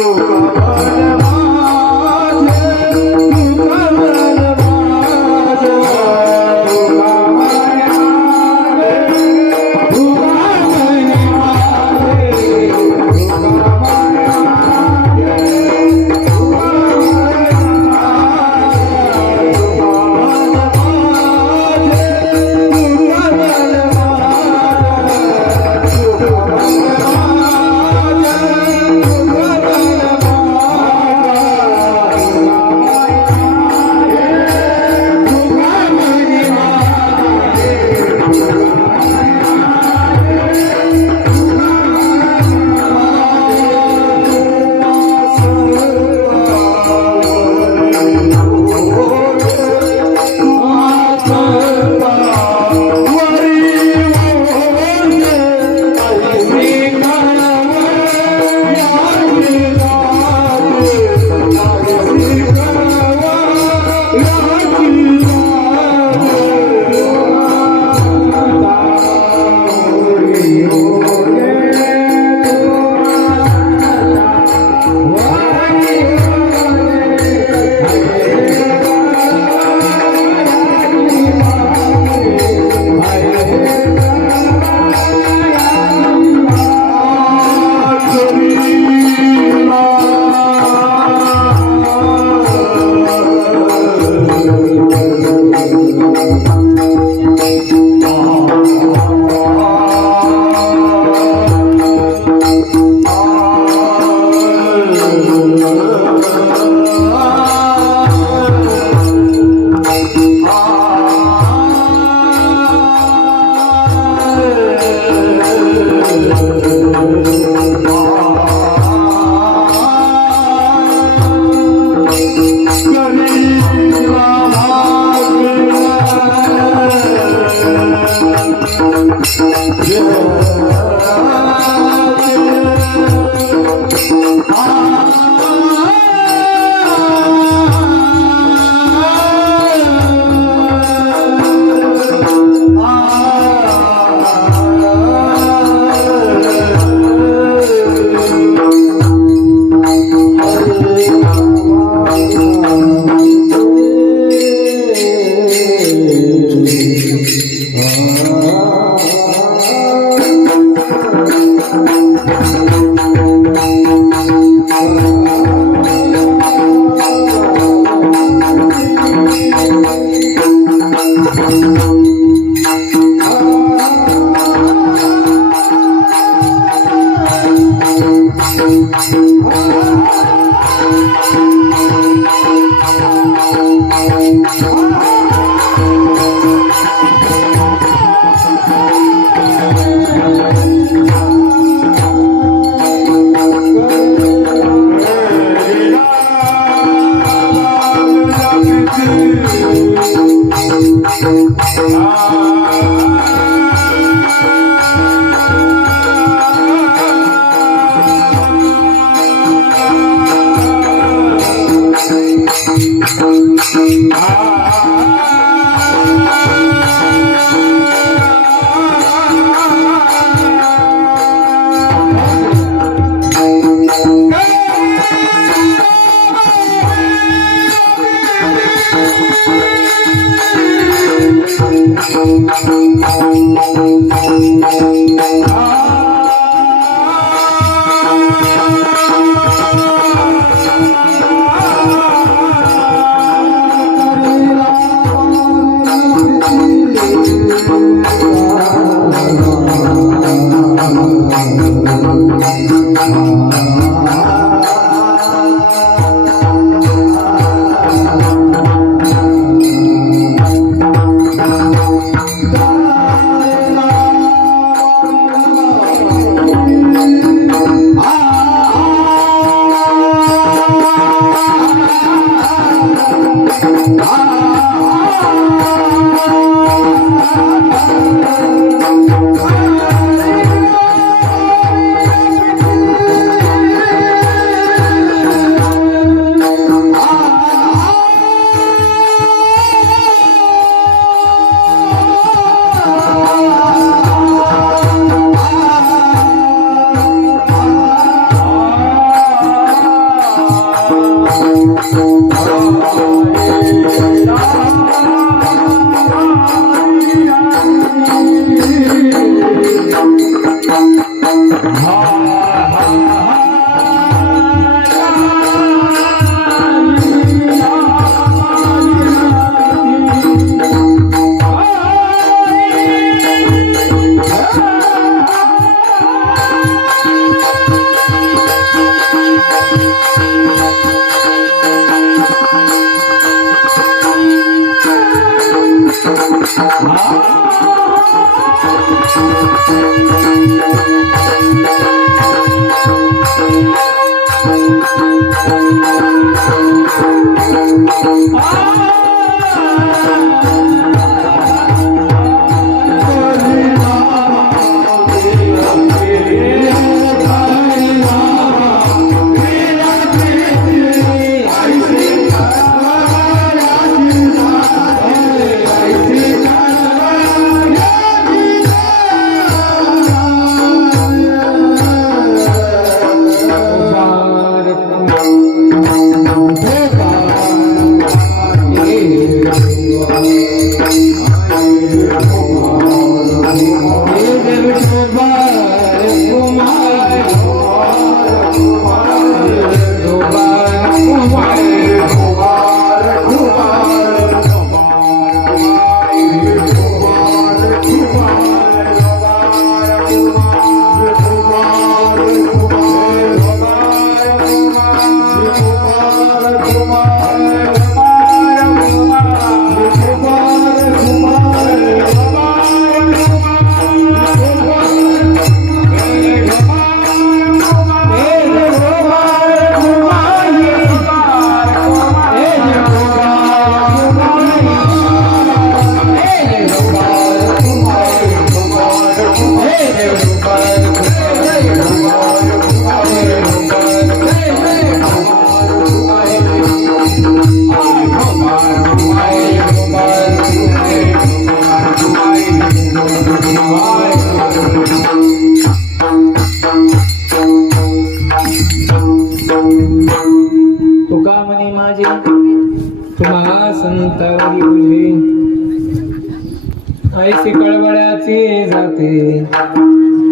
जाते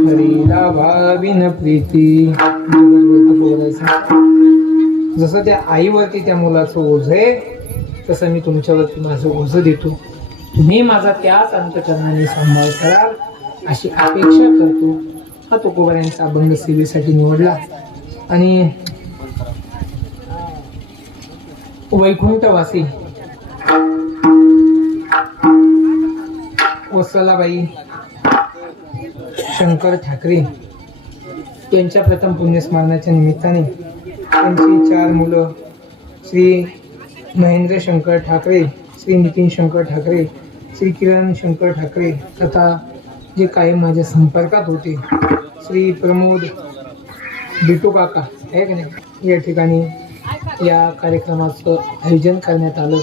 हरीला भाविन प्रीती. जगत बोलायचं जसं त्या आईवरती त्या मुलाचं ओझ आहे तसं मी तुमच्यावरती माझं ओझ देतो. तुम्ही माझा त्याच अंतकरणाने सांभाळ कराल अशी अपेक्षा करतो. हा तुकोबाऱ्यांचा अभंग सेवेसाठी निवडला. आणि वैकुंठवासी वत्सलाबाई शंकर ठाकरे यांच्या प्रथम पुण्यस्मरणाच्या निमित्ताने त्यांची 4 मुलं श्री महेंद्र शंकर ठाकरे, श्री नितीन शंकर ठाकरे, श्री किरण शंकर ठाकरे तथा जे कायम माझ्या संपर्कात होते श्री प्रमोद बिटू काका आहे का नाही, या ठिकाणी या कार्यक्रमाचं आयोजन करण्यात आलं.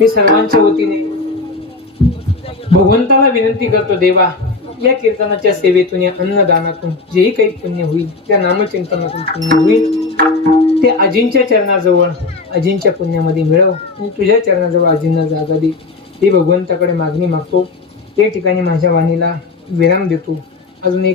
मी सर्वांच्या वतीने भगवंताला विनंती करतो, देवा या कीर्तनाच्या सेवेतून या अन्नदानातून जेही काही पुण्य होईल त्या नामचिंतनातून पुण्य होईल ते आजींच्या चरणाजवळ आजींच्या पुण्यामध्ये मिळव आणि तुझ्या चरणाजवळ आजींना जागा दे ही भगवंताकडे मागणी मागतो. या ठिकाणी माझ्या वाणीला विराम देतो. अजून एक